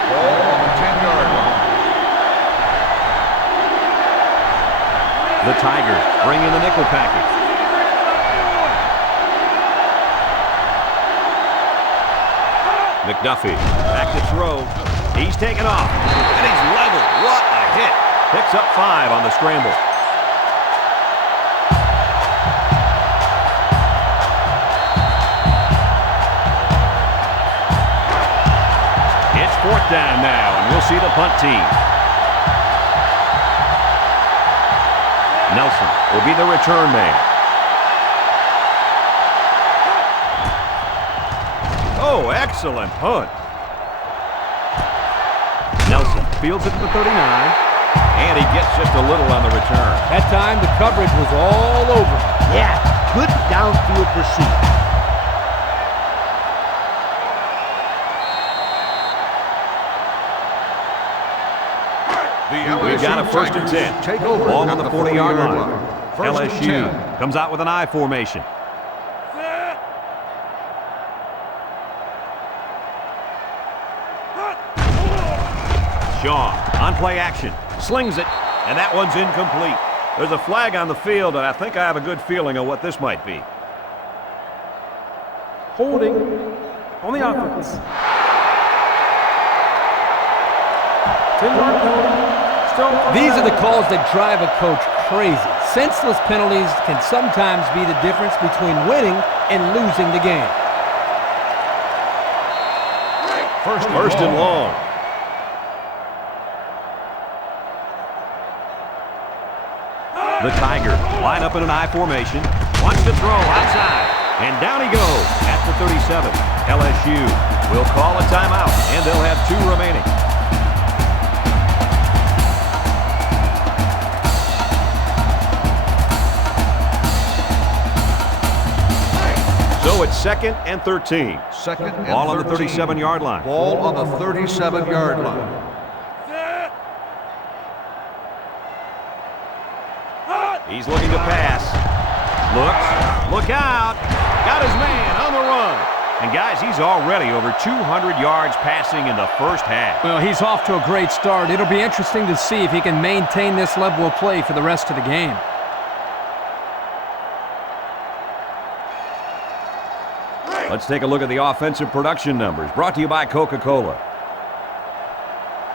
Ball on the 10-yard line. The Tigers bring in the nickel package. McDuffie back to throw. He's taken off. And he's leveled. What a hit. Picks up 5 on the scramble. It's 4th down now, and we'll see the punt team. Nelson will be the return man. Oh, excellent punt. Nelson fields it to the 39, and he gets just a little on the return. That time, the coverage was all over. Yeah, good downfield pursuit. We've got a 1st and 10. Take over. Ball on the 40-yard line. First and LSU 10. comes out with an I formation. Shaw on play action. Slings it, and that one's incomplete. There's a flag on the field, and I think I have a good feeling of what this might be. Holding on the offense. 10-yard penalty. Still first These are the down. calls that drive a coach crazy. Senseless penalties can sometimes be the difference between winning and losing the game. First and long. The Tigers line up in an I formation. Wants to throw outside. And down he goes at the 37. LSU will call a timeout, and they'll have 2 remaining. So it's 2nd and 13. Second and Ball on the 13. 37-yard line. Ball on the 37-yard line. He's looking to pass. Looks. Look out. Got his man on the run. And guys, he's already over 200 yards passing in the first half. Well, he's off to a great start. It'll be interesting to see if he can maintain this level of play for the rest of the game. Let's take a look at the offensive production numbers, brought to you by Coca-Cola.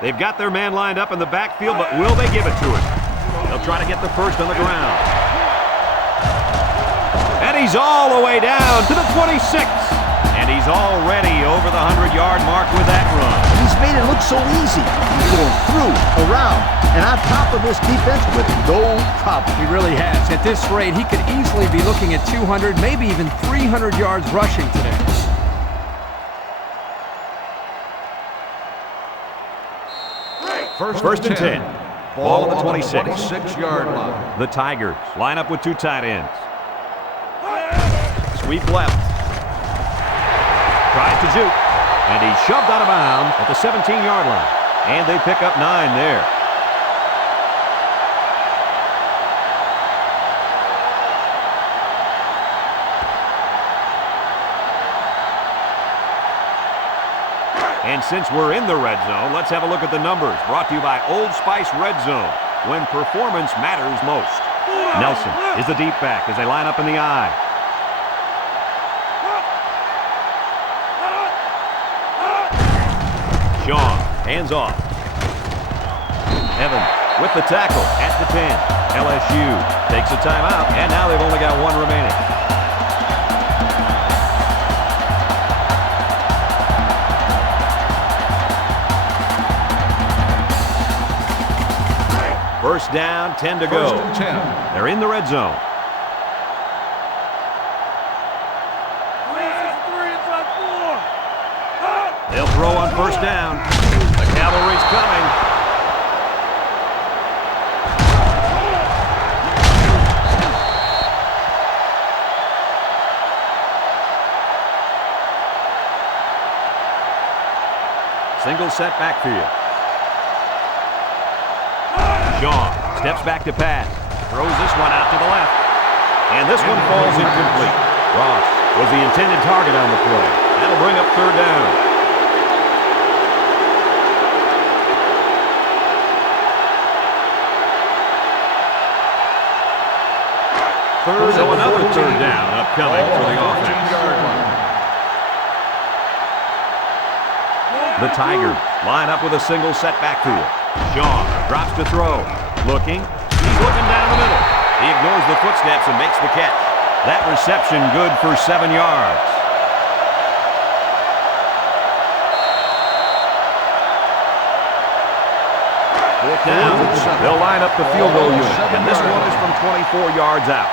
They've got their man lined up in the backfield, but will they give it to him? They'll try to get the first on the ground. And he's all the way down to the 26. And he's already over the 100-yard mark with that run. He's made it look so easy. He's going through, around, and on top of this defense with no problem. He really has. At this rate, he could easily be looking at 200, maybe even 300 yards rushing today. First and 10. Ball on the 26. 26-yard line. The Tigers line up with 2 tight ends. Sweep left. Tries to juke. And he's shoved out of bounds at the 17-yard line. And they pick up 9 there. And since we're in the red zone, let's have a look at the numbers. Brought to you by Old Spice Red Zone, when performance matters most. Nelson is the deep back as they line up in the I. Shaw, hands off. Evans with the tackle at the 10. LSU takes a timeout, and now they've only got 1 remaining. First down, 10 to go. First and 10. They're in the red zone. They'll throw on first down. The cavalry's coming. Single set backfield. Shaw steps back to pass. Throws this one out to the left. And this one falls incomplete. Ross was the intended target on the play. That'll bring up third down. So another third down upcoming for the offense. The Tigers line up with a single set backfield. Shaw drops to throw. Looking. He's looking down the middle. He ignores the footsteps and makes the catch. That reception good for 7 yards. Fourth down. They'll line up the field goal unit, and this one is from 24 yards out.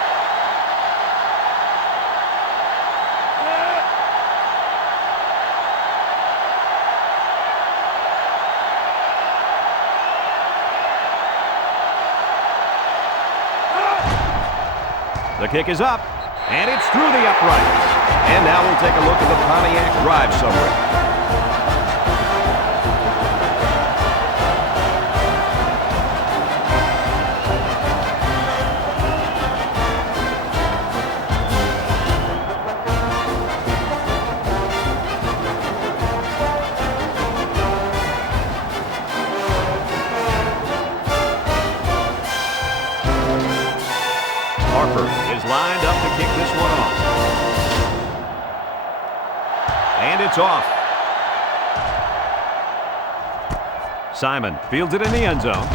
The kick is up, and it's through the uprights. And now we'll take a look at the Pontiac drive summary. And it's off. Simon fields it in the end zone.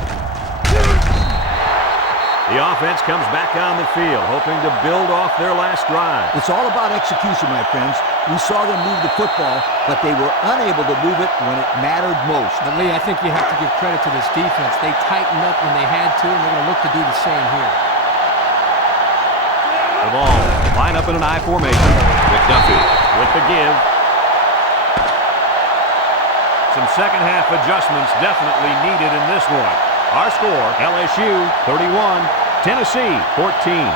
The offense comes back on the field, hoping to build off their last drive. It's all about execution, my friends. We saw them move the football, but they were unable to move it when it mattered most. But Lee, I think you have to give credit to this defense. They tightened up when they had to, and they're going to look to do the same here. The ball, line up in an I formation. McDuffie with the give. Some second half adjustments definitely needed in this one. Our score, LSU 31, Tennessee 14.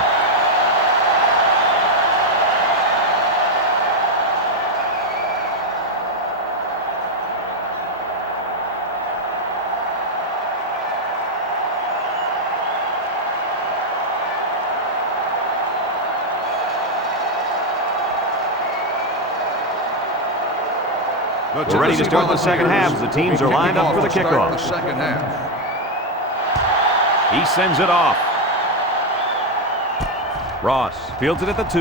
We're ready to start the second half as the teams are lined up for the kickoff. The second half. He sends it off. Ross fields it at the 2.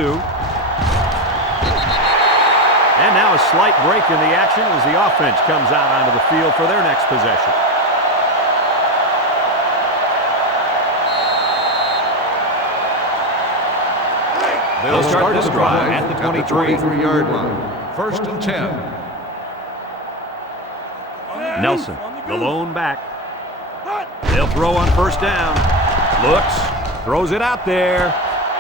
And now a slight break in the action as the offense comes out onto the field for their next possession. They'll start this drive at the 23-yard line. First and 10. Nelson, the lone back. They'll throw on first down. Looks, throws it out there,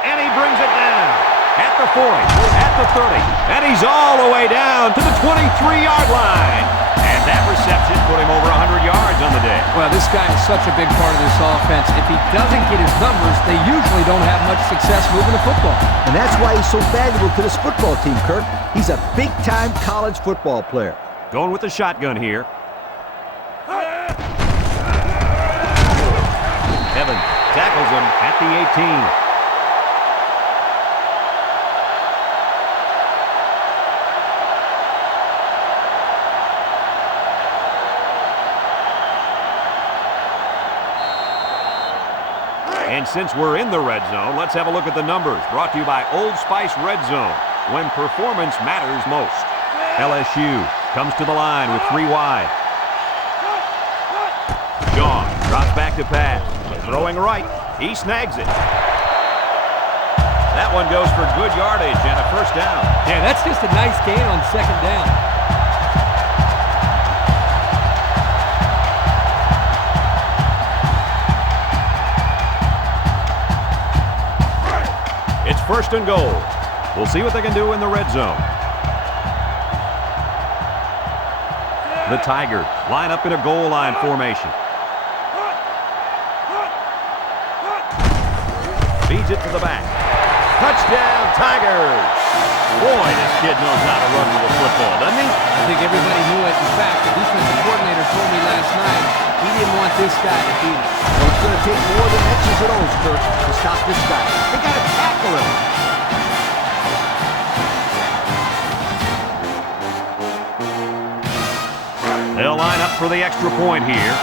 and he brings it down. At the 40, at the 30, and he's all the way down to the 23-yard line. And that reception put him over 100 yards on the day. Well, this guy is such a big part of this offense. If he doesn't get his numbers, they usually don't have much success moving the football. And that's why he's so valuable to this football team, Kirk. He's a big-time college football player. Going with the shotgun here. Evans tackles him at the 18. And since we're in the red zone, let's have a look at the numbers. Brought to you by Old Spice Red Zone, when performance matters most. LSU comes to the line with 3 wide. Gone, drops back to pass. Throwing right, he snags it. That one goes for good yardage and a first down. Yeah, that's just a nice gain on second down. It's first and goal. We'll see what they can do in the red zone. The Tigers line up in a goal line formation. Feeds it to the back. Touchdown, Tigers! Boy, this kid knows how to run with the football, doesn't he? I think everybody knew it. In fact, the defensive coordinator told me last night he didn't want this guy to beat him. Well, it's going to take more than X's and O's, Kirk, to stop this guy. They got to tackle him. They'll line up for the extra point here.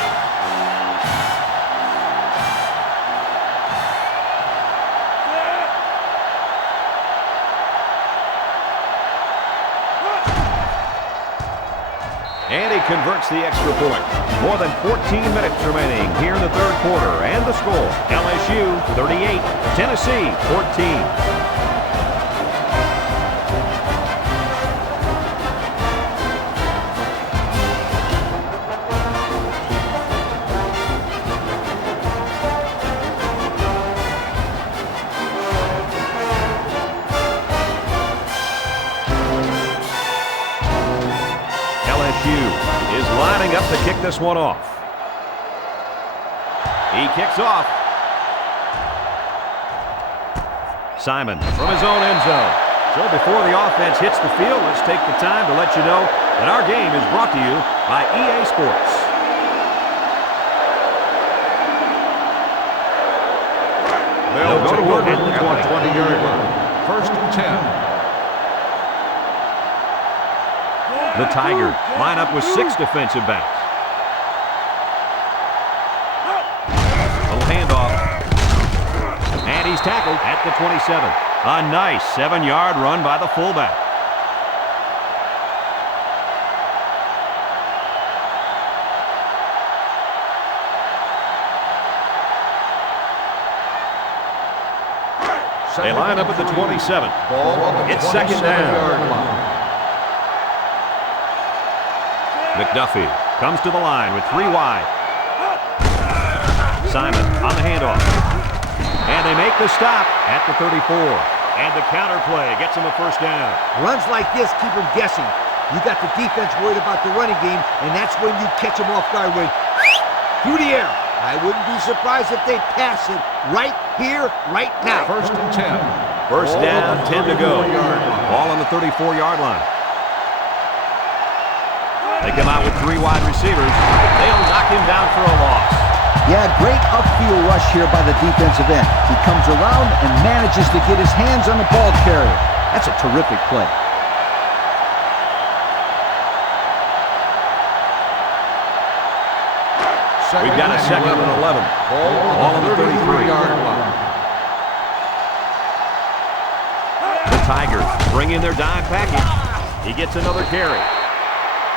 And he converts the extra point. More than 14 minutes remaining here in the third quarter. And the score, LSU 38, Tennessee 14. Is lining up to kick this one off. He kicks off. Simon from his own end zone. So before the offense hits the field, let's take the time to let you know that our game is brought to you by EA Sports. They'll go to work at the 20-yard line. First and 10. The Tigers line up with 6 defensive backs. Little handoff. And he's tackled at the 27. A nice 7-yard run by the fullback. They line up at the 27. Ball on the It's second down. 27-yard line. McDuffie comes to the line with 3 wide. Simon on the handoff. And they make the stop at the 34. And the counter play gets them a first down. Runs like this keep them guessing. You got the defense worried about the running game, and that's when you catch them off guard with through the air. I wouldn't be surprised if they pass it right here, right now. First and 10. First Ball down, on the 10 to go. 34-yard line. Ball on the 34-yard line. They come out with 3 wide receivers. They'll knock him down for a loss. Yeah, great upfield rush here by the defensive end. He comes around and manages to get his hands on the ball carrier. That's a terrific play. We've got a second and 11. Ball on the 33-yard line. The Tigers bring in their dime package. He gets another carry.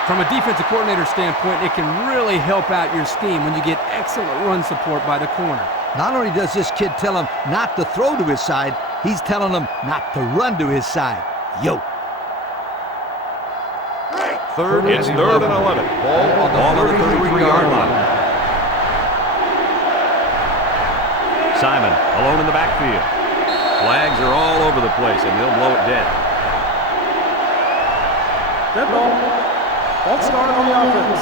From a defensive coordinator standpoint, it can really help out your scheme when you get excellent run support by the corner. Not only does this kid tell him not to throw to his side, he's telling him not to run to his side. Yo. It's third and 11. Ball on the 33-yard line. Simon alone in the backfield. Flags are all over the place, and they'll blow it dead. Dead ball. False start on the offense.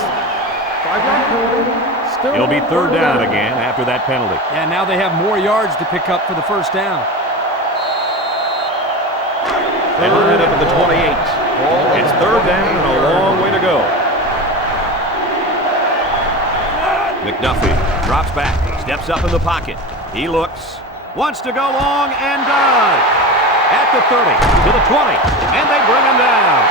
5-yard penalty. Still It'll be third down again after that penalty. Yeah, now they have more yards to pick up for the first down. They line up at the 28. It's third down and a long way to go. McDuffie drops back, steps up in the pocket. He looks, wants to go long, and does. At the 30, to the 20, and they bring him down.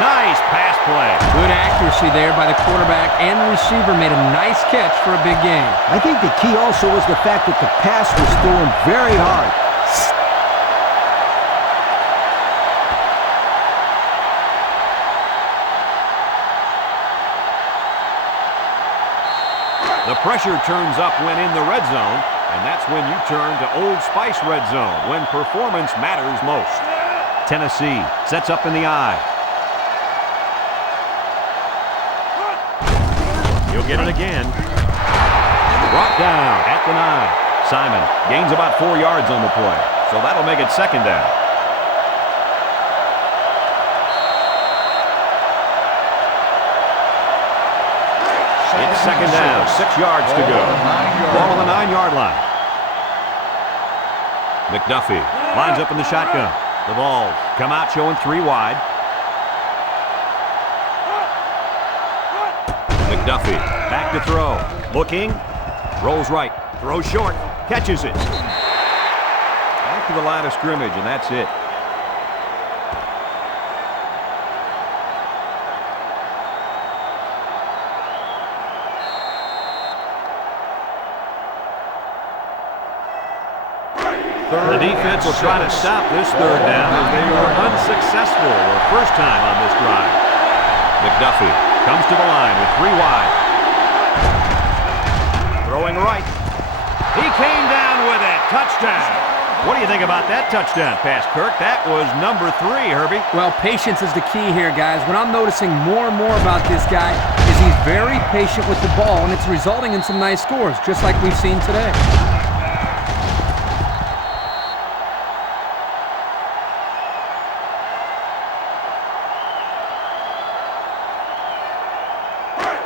Nice pass play. Good accuracy there by the quarterback, and the receiver made a nice catch for a big gain. I think the key also was the fact that the pass was thrown very hard. The pressure turns up when in the red zone, and that's when you turn to Old Spice Red Zone, when performance matters most. Tennessee sets up in the eye. He'll get it again. Brought down at the 9. Simon gains about 4 yards on the play, so that'll make it second down. It's second down, 6 yards to go. Ball on the 9-yard line. McDuffie lines up in the shotgun. The Vols come out showing 3 wide. McDuffie back to throw. Looking. Rolls right. Throws short. Catches it. Back to the line of scrimmage, and that's it. The defense will try to stop this third down as they were unsuccessful the first time on this drive. McDuffie comes to the line with 3 wide. Throwing right. He came down with it. Touchdown. What do you think about that touchdown pass, Kirk? That was number 3, Herbie. Well, patience is the key here, guys. What I'm noticing more and more about this guy is he's very patient with the ball, and it's resulting in some nice scores, just like we've seen today.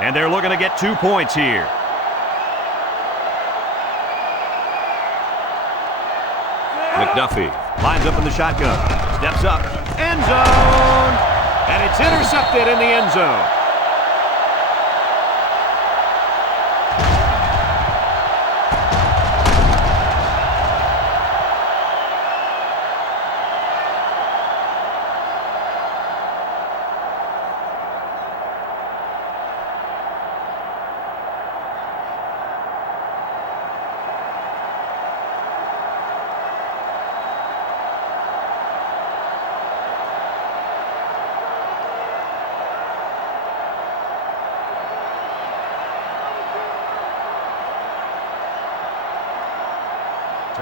And they're looking to get 2 points here. McDuffie lines up in the shotgun. Steps up. End zone. And it's intercepted in the end zone.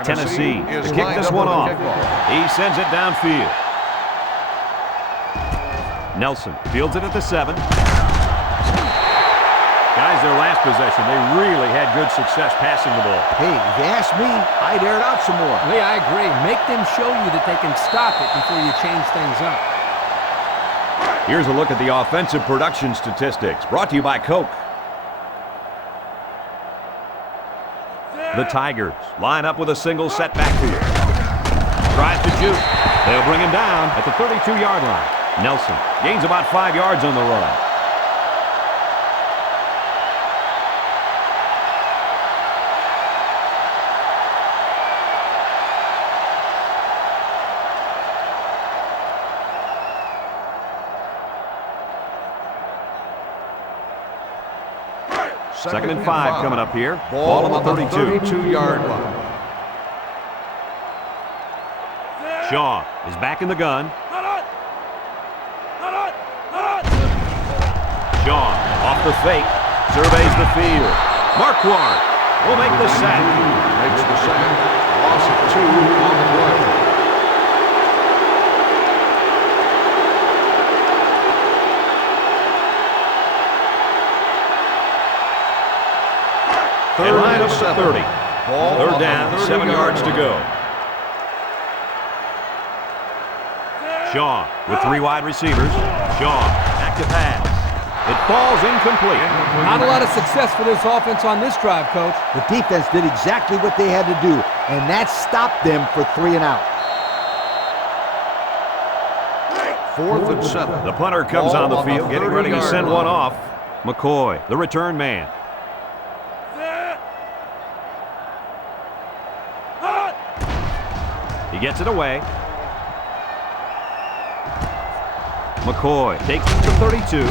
Tennessee is to kick lined this up one on off. the kickoff. He sends it downfield. Nelson fields it at the 7. Guys, their last possession, they really had good success passing the ball. Hey, if you ask me, I'd air it out some more. Lee, I agree. Make them show you that they can stop it before you change things up. Here's a look at the offensive production statistics, brought to you by Coke. The Tigers line up with a single set backfield. Tries to juke. They'll bring him down at the 32-yard line. Nelson gains about 5 yards on the run. Second and 5 coming up here. Ball on the 32-yard line. Shaw is back in the gun. Shaw off the fake, surveys the field. Marquardt will make the sack. Makes the sack. Loss of 2 on the play. And line up to 30. Ball Third on the down, 7 yards to go. Shaw with 3 wide receivers. Shaw back to pass. It falls incomplete. Not a lot of success for this offense on this drive, Coach. The defense did exactly what they had to do, and that stopped them for 3 and out. 4th and 7. The punter comes on the Ball on the field, getting ready to 30-yard send line. one off. McCoy, the return man. He gets it away. McCoy takes it to 32.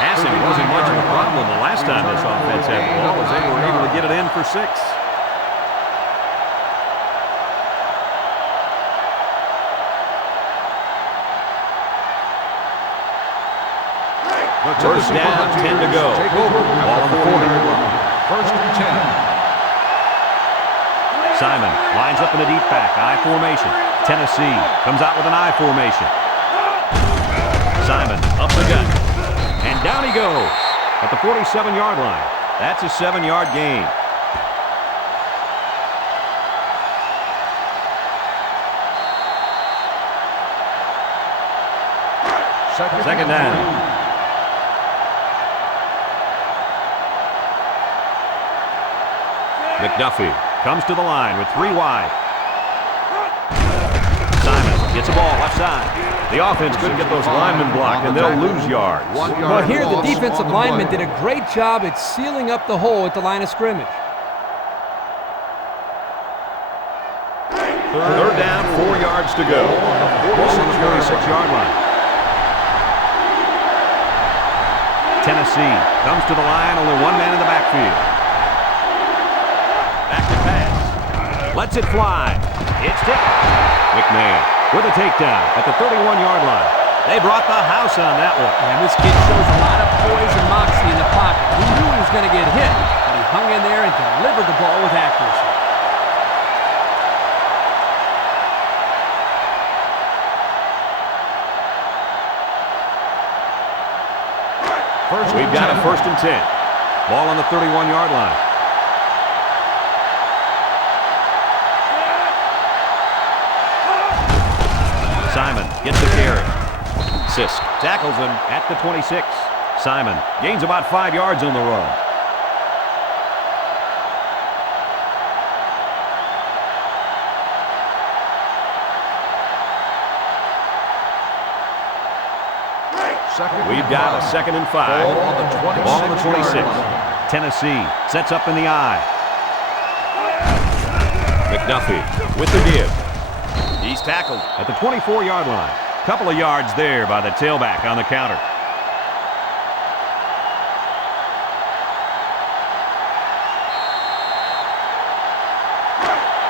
Passing wasn't much of a problem the last time this offense had the ball, as they were able to get it in for 6. First down, 10 to go. Take over Ball on the 40-yard line. 1st and 10. Simon lines up in a deep back, I formation. Tennessee comes out with an I formation. Simon up the gut. And down he goes at the 47-yard line. That's a 7-yard gain. Second down. McDuffie comes to the line with 3 wide. Simon gets a ball left side. The offense couldn't get those linemen blocked, and they'll lose yards. Well, here the defensive linemen did a great job at sealing up the hole at the line of scrimmage. Third down, 4 yards to go. Ball on the 46-yard line. Tennessee comes to the line, only 1 man in the backfield. Back to pass. Lets it fly. It's tipped. McMahon with a takedown at the 31-yard line. They brought the house on that one. And this kid shows a lot of poise and moxie in the pocket. He knew he was going to get hit, but he hung in there and delivered the ball with accuracy. We've got a 1st and 10. Ball on the 31-yard line. Simon gets the carry. Sisk tackles him at the 26. Simon gains about 5 yards on the run. We've got a 2nd and 5. Ball on the 26. Tennessee sets up in the I. McDuffie with the give. He's tackled at the 24-yard line. Couple of yards there by the tailback on the counter.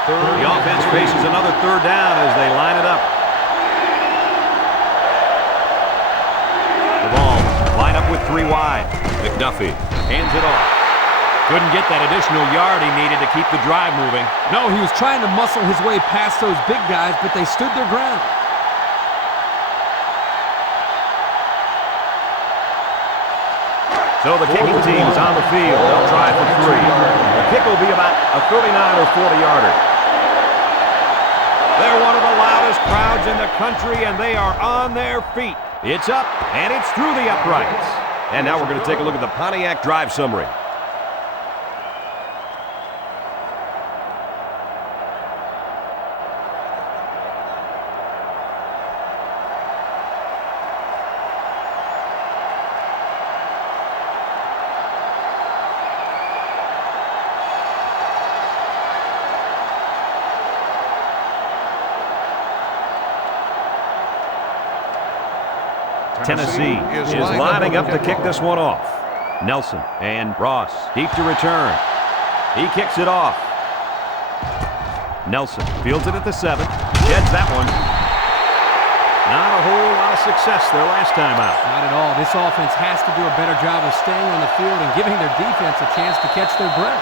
The offense faces another 3rd down as they line it up. The ball line up with 3 wide. McDuffie hands it off. Couldn't get that additional yard he needed to keep the drive moving. No, he was trying to muscle his way past those big guys, but they stood their ground. So the kicking team is on the field. They'll try for 3. The kick will be about a 39 or 40-yarder. They're one of the loudest crowds in the country, and they are on their feet. It's up, and it's through the uprights. And now we're going to take a look at the Pontiac drive summary. Tennessee is lining up to kick this one off. Nelson and Ross deep to return. He kicks it off. Nelson fields it at the 7. Sheds that one. Not a whole lot of success their last time out. Not at all. This offense has to do a better job of staying on the field and giving their defense a chance to catch their breath.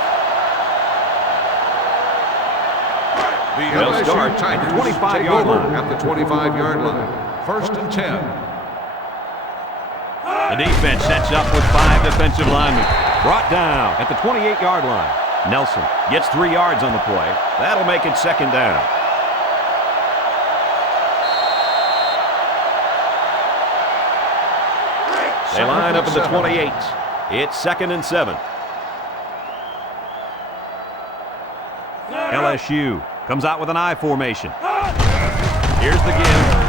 The They'll LSU start at Tigers the 25-yard line. at the 25-yard line. 1st and 10. The defense sets up with 5 defensive linemen. Brought down at the 28-yard line. Nelson gets 3 yards on the play. That'll make it 2nd down. They line up at the 28. It's 2nd and 7. LSU comes out with an I formation. Here's the give.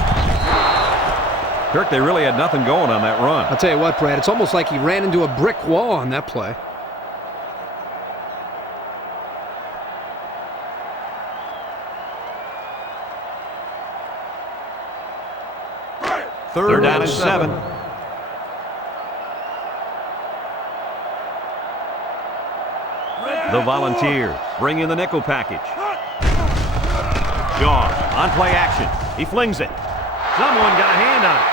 Kirk, they really had nothing going on that run. I'll tell you what, Brad, it's almost like he ran into a brick wall on that play. Third down and 7. The Volunteers bring in the nickel package. Shaw on play action. He flings it. Someone got a hand on it.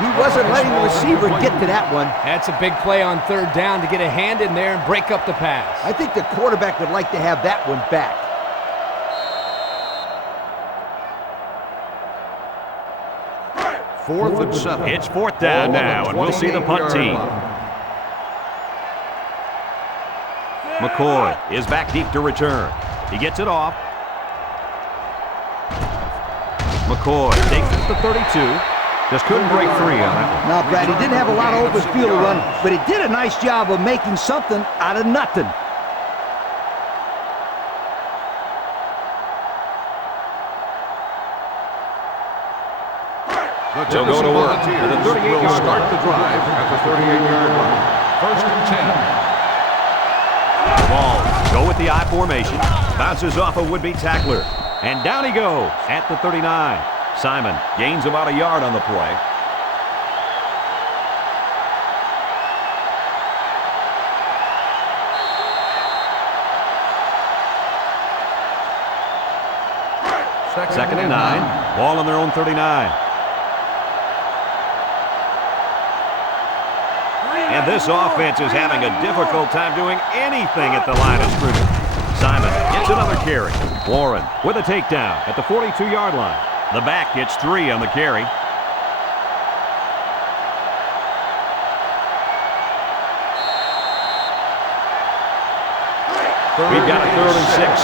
He wasn't letting the receiver get to that one. That's a big play on 3rd down to get a hand in there and break up the pass. I think the quarterback would like to have that one back. Fourth and 7. It's 4th down now, and we'll see the punt team. McCoy is back deep to return. He gets it off. McCoy takes it to the 32. Just couldn't break free on that one. Now, Brad, he didn't have a lot of open field to run, but he did a nice job of making something out of nothing. They'll go to work to the 38-yard start line. the drive at the 38-yard line. 1st and 10. Ball go with the I formation. Bounces off a would-be tackler. And down he goes at the 39. Simon gains about a yard on the play. Second and 9. Ball on their own 39. And this offense is having a difficult time doing anything at the line of scrimmage. Simon gets another carry. Warren with a takedown at the 42-yard line. The back gets 3 on the carry. We've got a 3rd and 6.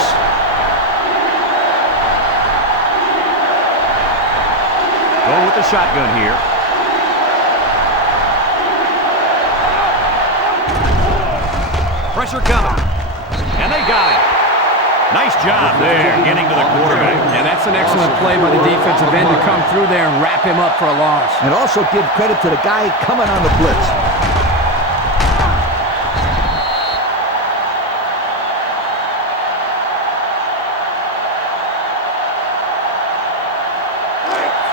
Going with the shotgun here. Pressure coming. And they got it. Nice job there getting to the quarterback. And that's an excellent play by the defensive end to come through there and wrap him up for a loss. And also give credit to the guy coming on the blitz.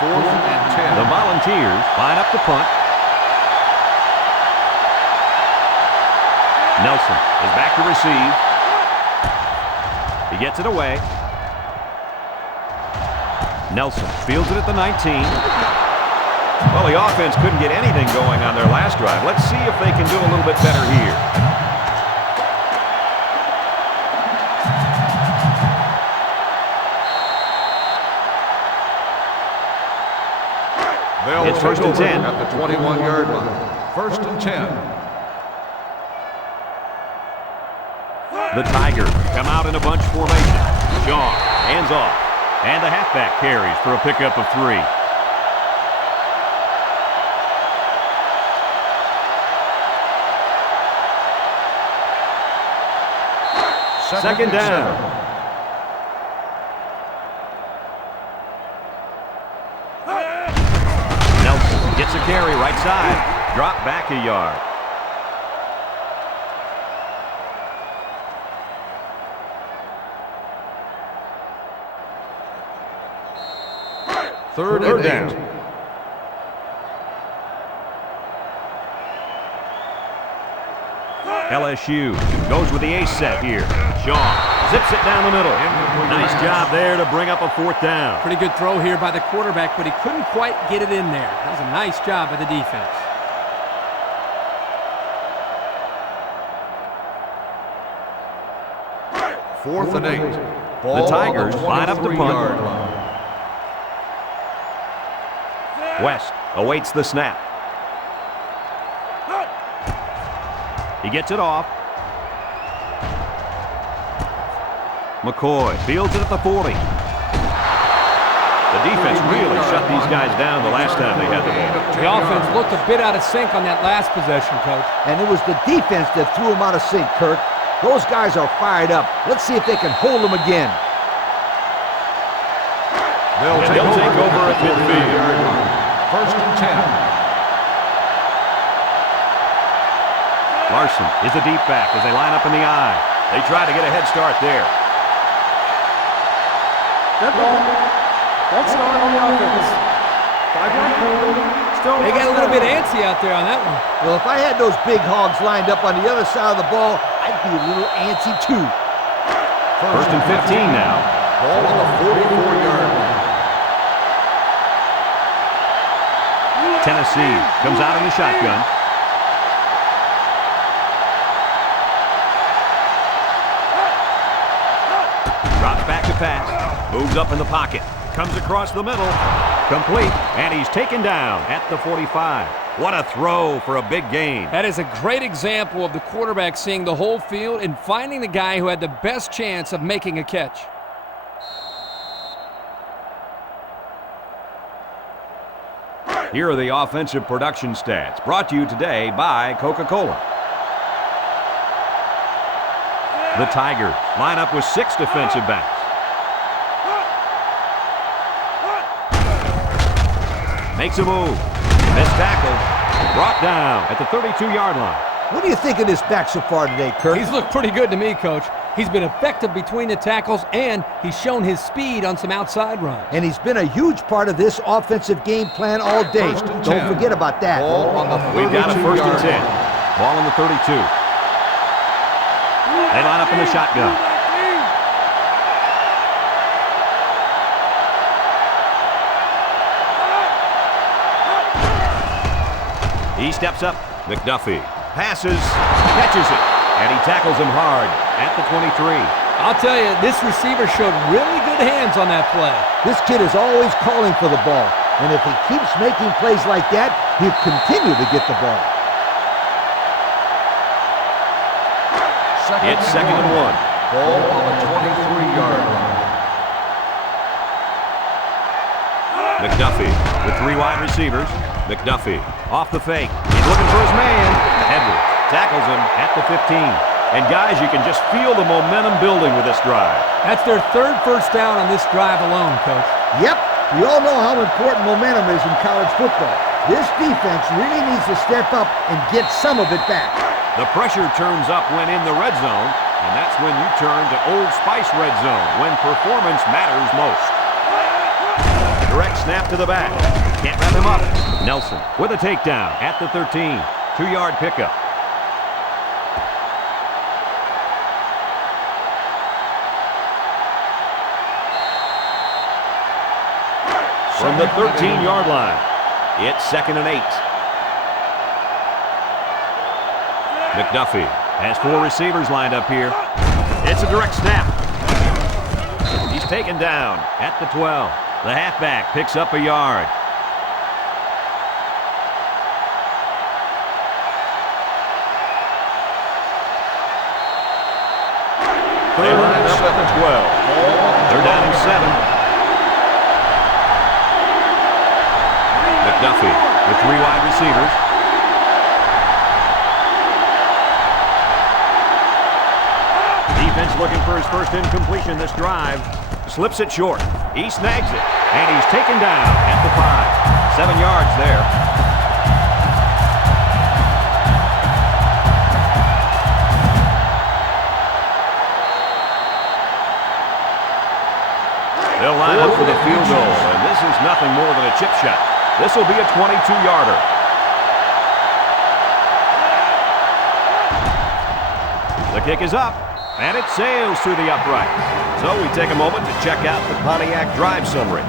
Fourth and 10. The Volunteers line up to punt. Nelson is back to receive. He gets it away. Nelson fields it at the 19. Well, the offense couldn't get anything going on their last drive. Let's see if they can do a little bit better here. They'll It's first and 10. at the 21-yard line. First and 10. The Tigers come out in a bunch formation. Shaw, hands off. And the halfback carries for a pickup of 3. Second down. Nelson gets a carry right side. Drop back a yard. Third and down. 8. LSU goes with the ace set here. Shaw zips it down the middle. Nice job there to bring up a 4th down. Pretty good throw here by the quarterback, but he couldn't quite get it in there. That was a nice job by the defense. Fourth and 8. The Tigers line up to punt. West awaits the snap. He gets it off. McCoy fields it at the 40. The defense really shut these guys down the last time they had the ball. The offense looked a bit out of sync on that last possession, Coach. And it was the defense that threw them out of sync, Kirk. Those guys are fired up. Let's see if they can hold them again. They'll take over at midfield. First and 10. Larson is the deep back as they line up in the eye. They try to get a head start there. Dead ball. Let's start on the offense. 5-yard penalty. Still They got a little bit antsy out there on that one. Well, if I had those big hogs lined up on the other side of the ball, I'd be a little antsy too. First and 15 now. Ball on the 44-yard line. Tennessee comes out in the shotgun. Drops back to pass. Moves up in the pocket. Comes across the middle. Complete. And he's taken down at the 45. What a throw for a big gain. That is a great example of the quarterback seeing the whole field and finding the guy who had the best chance of making a catch. Here are the offensive production stats, brought to you today by Coca-Cola. The Tigers line up with 6 defensive backs. Makes a move. Missed tackle. Brought down at the 32-yard line. What do you think of this back so far today, Kirk? He's looked pretty good to me, Coach. He's been effective between the tackles, and he's shown his speed on some outside runs. And he's been a huge part of this offensive game plan all day. First and Don't 10. forget about that. Ball on the 32-yard We've got a first and 10. line. Ball on the 32. They line up in the shotgun. He steps up. McDuffie passes, catches it, and he tackles him hard at the 23. I'll tell you, this receiver showed really good hands on that play. This kid is always calling for the ball. And if he keeps making plays like that, he'll continue to get the ball. It's second and 1. Ball on the 23-yard line. McDuffie with 3 wide receivers. McDuffie off the fake. He's looking for his man. Edwards tackles him at the 15. And guys, you can just feel the momentum building with this drive. That's their 3rd first down on this drive alone, Coach. Yep, we all know how important momentum is in college football. This defense really needs to step up and get some of it back. The pressure turns up when in the red zone, and that's when you turn to Old Spice Red Zone, when performance matters most. Direct snap to the back. Can't wrap him up. Nelson with a takedown at the 13. 2-yard pickup. From the 13-yard line, it's second and 8. McDuffie has 4 receivers lined up here. It's a direct snap. He's taken down at the 12. The halfback picks up a yard. They line up at the 12. They're down in 7. McDuffie with 3 wide receivers. Defense looking for his first incompletion this drive. Slips it short. He snags it. And he's taken down at the 5. 7 yards there. They'll line up for the field goal, and this is nothing more than a chip shot. This will be a 22-yarder. The kick is up, and it sails through the upright. So we take a moment to check out the Pontiac drive summary.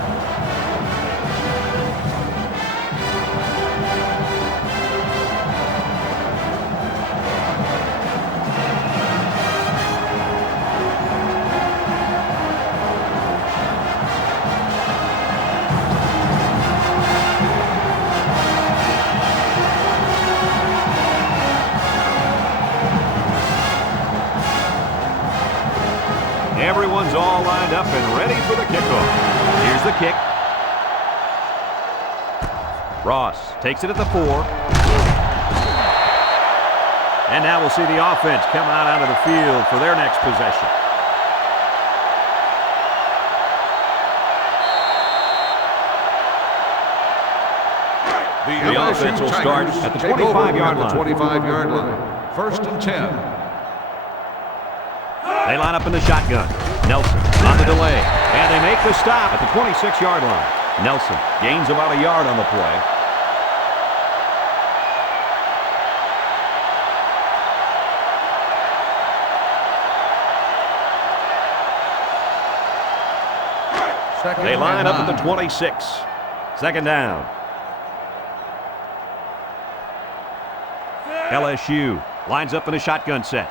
Everyone's all lined up and ready for the kickoff. Here's the kick. Ross takes it at the 4. And now we'll see the offense come out onto the field for their next possession. The offense will start at the 25-yard line. 25-yard line. First and 10. They line up in the shotgun. Nelson on the delay. And they make the stop at the 26-yard line. Nelson gains about a yard on the play. They line up at the 26. Second down. LSU lines up in a shotgun set.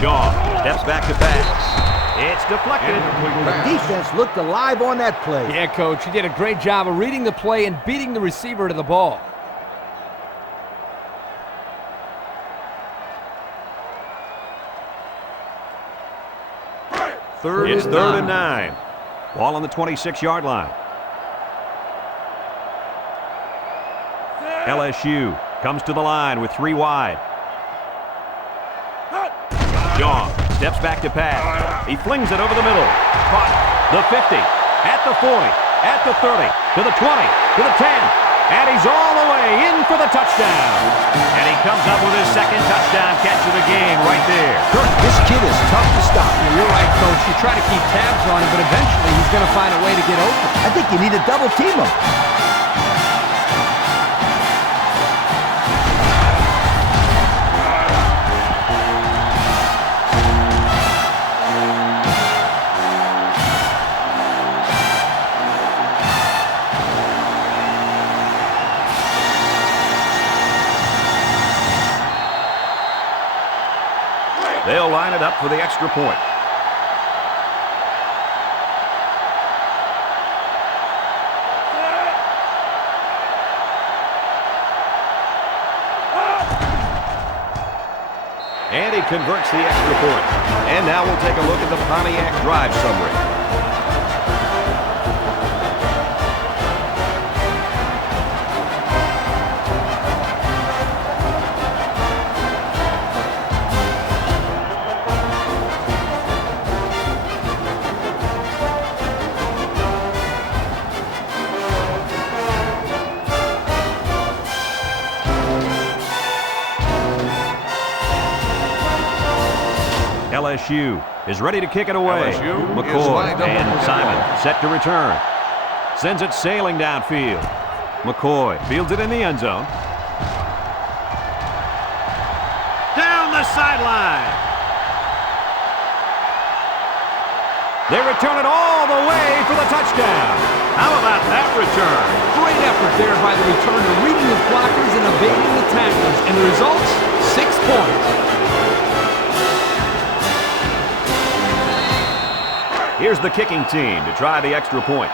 Shaw steps back to pass. It's deflected. The defense looked alive on that play. Yeah, Coach, he did a great job of reading the play and beating the receiver to the ball. It's third and 9. Ball on the 26-yard line. LSU comes to the line with 3 wide. Shaw steps back to pass. He flings it over the middle. Caught. The 50. At the 40. At the 30. To the 20. To the 10. And he's all the way in for the touchdown. And he comes up with his second touchdown catch of the game right there. Kirk, this kid is tough to stop. You're right, Coach. You try to keep tabs on him, but eventually he's going to find a way to get open. I think you need to double team him. They'll line it up for the extra point. And he converts the extra point. And now we'll take a look at the Pontiac drive summary. LSU is ready to kick it away. McCoy and Simon set to return. Sends it sailing downfield. McCoy fields it in the end zone. Down the sideline. They return it all the way for the touchdown. How about that return? Great effort there by the returner, reading his blockers and evading the tacklers. And the results, 6 points. Here's the kicking team to try the extra point.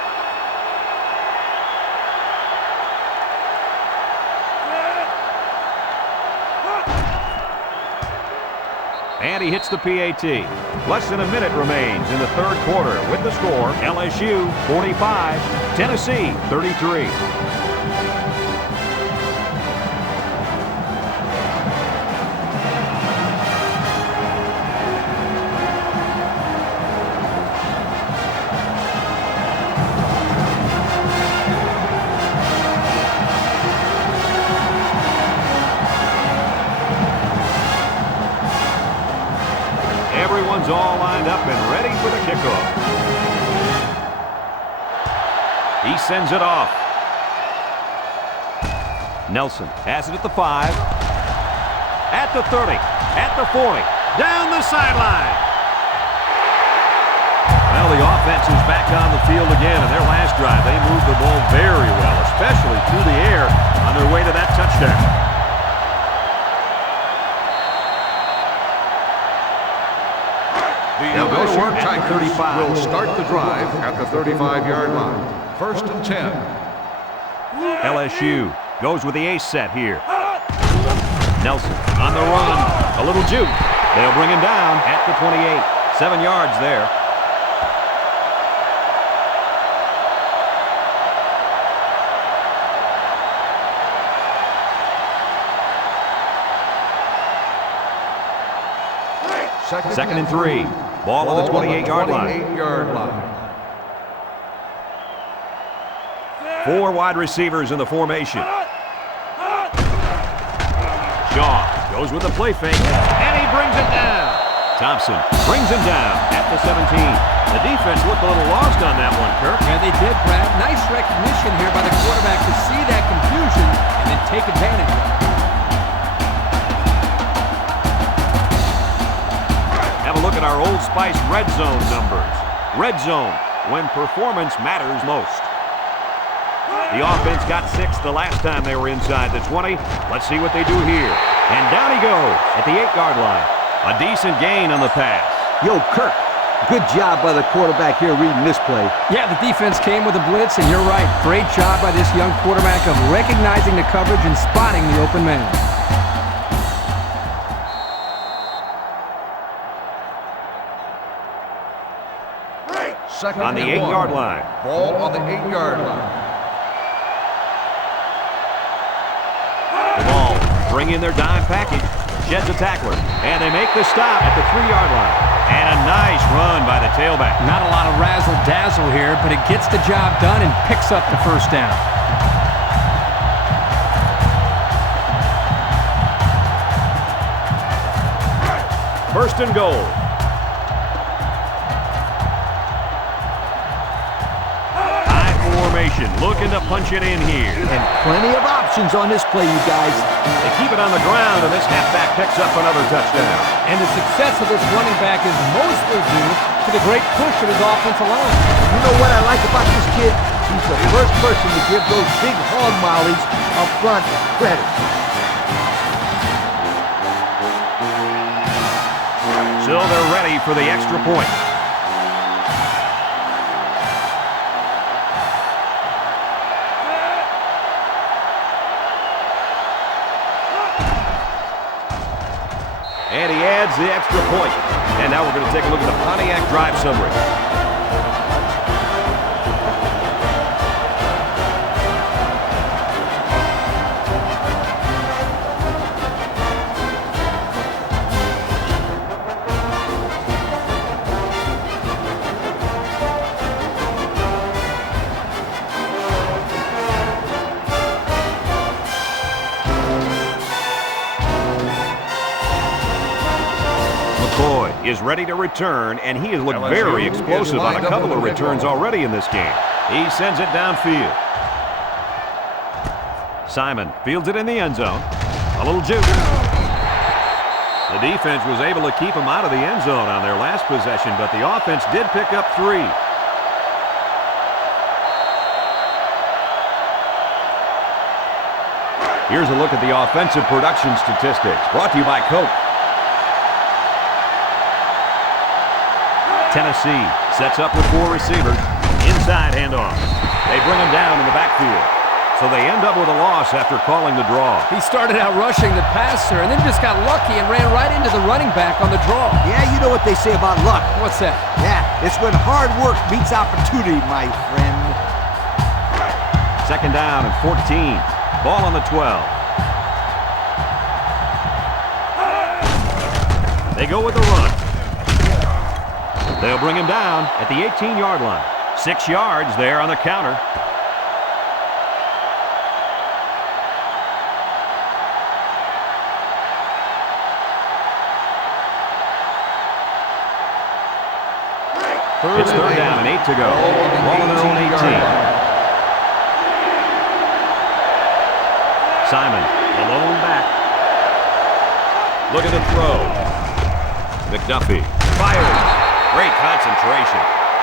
And he hits the PAT. Less than a minute remains in the third quarter with the score, LSU 45, Tennessee 33. Everyone's all lined up and ready for the kickoff. He sends it off. Nelson has it at the 5, at the 30, at the 40, down the sideline. Well, the offense is back on the field again. In their last drive, they moved the ball very well, especially through the air on their way to that touchdown. The LSU Tigers will start the drive at the 35-yard line. 1st and 10. LSU goes with the ace set here. Nelson on the run. A little juke. They'll bring him down at the 28. 7 yards there. Second and 3. Ball on the 28-yard line. 28-yard line. 4 wide receivers in the formation. Shaw goes with the play fake, and he brings it down. Thompson brings him down at the 17. The defense looked a little lost on that one, Kirk. Yeah, they did, Brad. Nice recognition here by the quarterback to see that confusion and then take advantage of it. Have a look at our Old Spice red zone numbers. Red zone, when performance matters most. The offense got 6 the last time they were inside the 20. Let's see what they do here. And down he goes at the 8-yard line. A decent gain on the pass. Yo, Kirk, good job by the quarterback here reading this play. Yeah, the defense came with a blitz, and you're right. Great job by this young quarterback of recognizing the coverage and spotting the open man. Second On the and 8-yard 1. line. Ball on the 8-yard line. The ball, bring in their dime package, sheds a tackler, and they make the stop at the 3-yard line. And a nice run by the tailback. Not a lot of razzle-dazzle here, but it gets the job done and picks up the first down. First and goal. High formation, looking to punch it in here. And plenty of options on this play, you guys. They keep it on the ground, and this halfback picks up another touchdown. And the success of this running back is mostly due to the great push of his offensive line. You know what I like about this kid? He's the first person to give those big hog mollies up front credit. So they're ready for the extra point. And he adds the extra point. And now we're going to take a look at the Pontiac drive summary. Is ready to return, and he has looked very explosive on a couple of returns already in this game. He sends it downfield. Simon fields it in the end zone. A little juke. The defense was able to keep him out of the end zone on their last possession, but the offense did pick up 3. Here's a look at the offensive production statistics, brought to you by Coke. Tennessee sets up with 4 receivers. Inside handoff. They bring him down in the backfield. So they end up with a loss after calling the draw. He started out rushing the passer and then just got lucky and ran right into the running back on the draw. Yeah, you know what they say about luck. What's that? Yeah, it's when hard work meets opportunity, my friend. Second down and 14. Ball on the 12. They go with the run. They'll bring him down at the 18-yard line. 6 yards there on the counter. It's third down and 8 to go. Ball on their own 18. Simon, alone back. Looking to throw. McDuffie fires. Great concentration.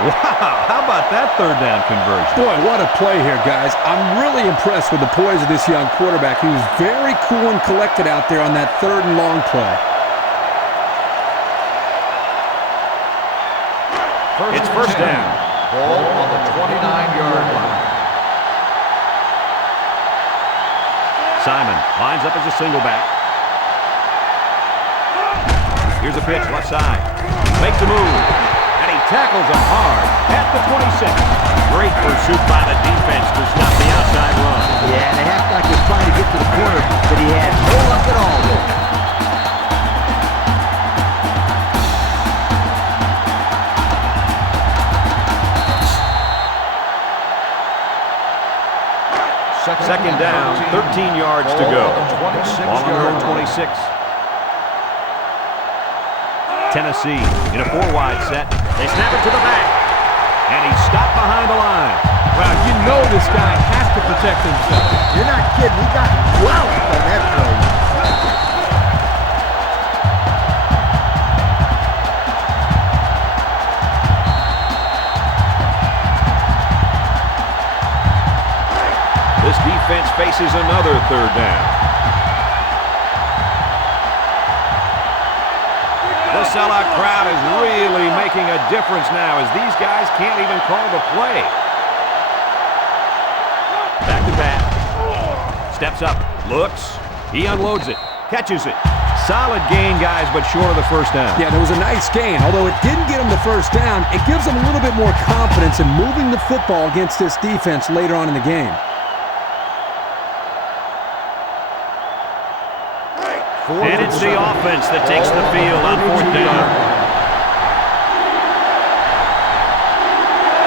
Wow, how about that third down conversion? Boy, what a play here, guys. I'm really impressed with the poise of this young quarterback. He was very cool and collected out there on that third and long play. It's first down. Ball on the 29-yard line. Simon lines up as a single back. Here's a pitch left side. Makes a move. And he tackles him hard at the 26. Great pursuit by the defense to stop the outside run. Yeah, the halfback was trying to get to the corner, but he had no luck at all there. Second down, 13 yards to go. Ball on their own 26. Tennessee in a 4-wide set. They snap it to the back. And he's stopped behind the line. Well, you know this guy has to protect himself. You're not kidding. He got wowed on that play. This defense faces another third down. The sellout crowd is really making a difference now as these guys can't even call the play. Back to bat. Steps up. Looks. He unloads it. Catches it. Solid gain, guys, but short of the first down. Yeah, there was a nice gain. Although it didn't get him the first down, it gives him a little bit more confidence in moving the football against this defense later on in the game. And it's the offense that takes the field on fourth down.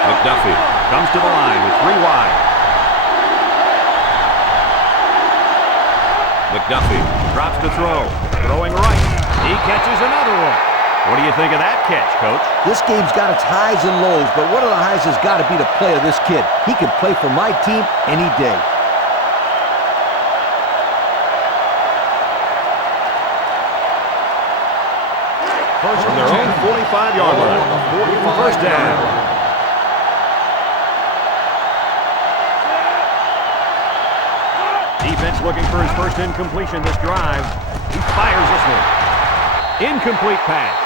McDuffie comes to the line with 3 wide. McDuffie drops to throw. Throwing right. He catches another one. What do you think of that catch, Coach? This game's got its highs and lows, but one of the highs has got to be the play of this kid. He can play for my team any day. First from their own 45-yard line. First down. Defense looking for his first incompletion this drive. He fires this one. Incomplete pass.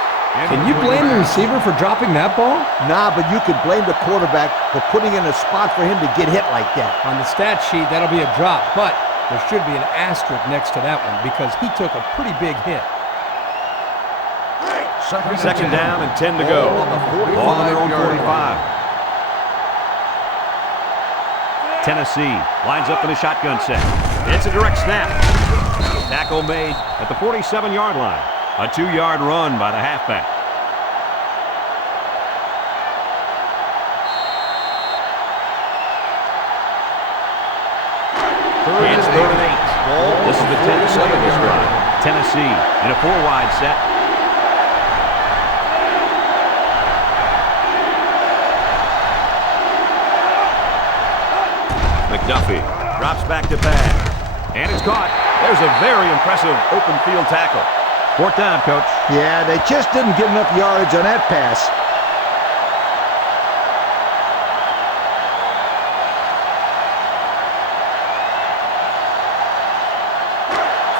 Can you blame the receiver for dropping that ball? Nah, but you could blame the quarterback for putting in a spot for him to get hit like that. On the stat sheet, that'll be a drop, but there should be an asterisk next to that one because he took a pretty big hit. Second down and 10 to go. Ball on their own 45. Tennessee lines up in a shotgun set. It's a direct snap. Tackle made at the 47-yard line. A 2-yard run by the halfback. It's third and 8. This is the 10th play of this drive. Tennessee in a 4-wide set. McDuffie drops back to pass. And it's caught. There's a very impressive open field tackle. Fourth down, Coach. Yeah, they just didn't get enough yardage on that pass.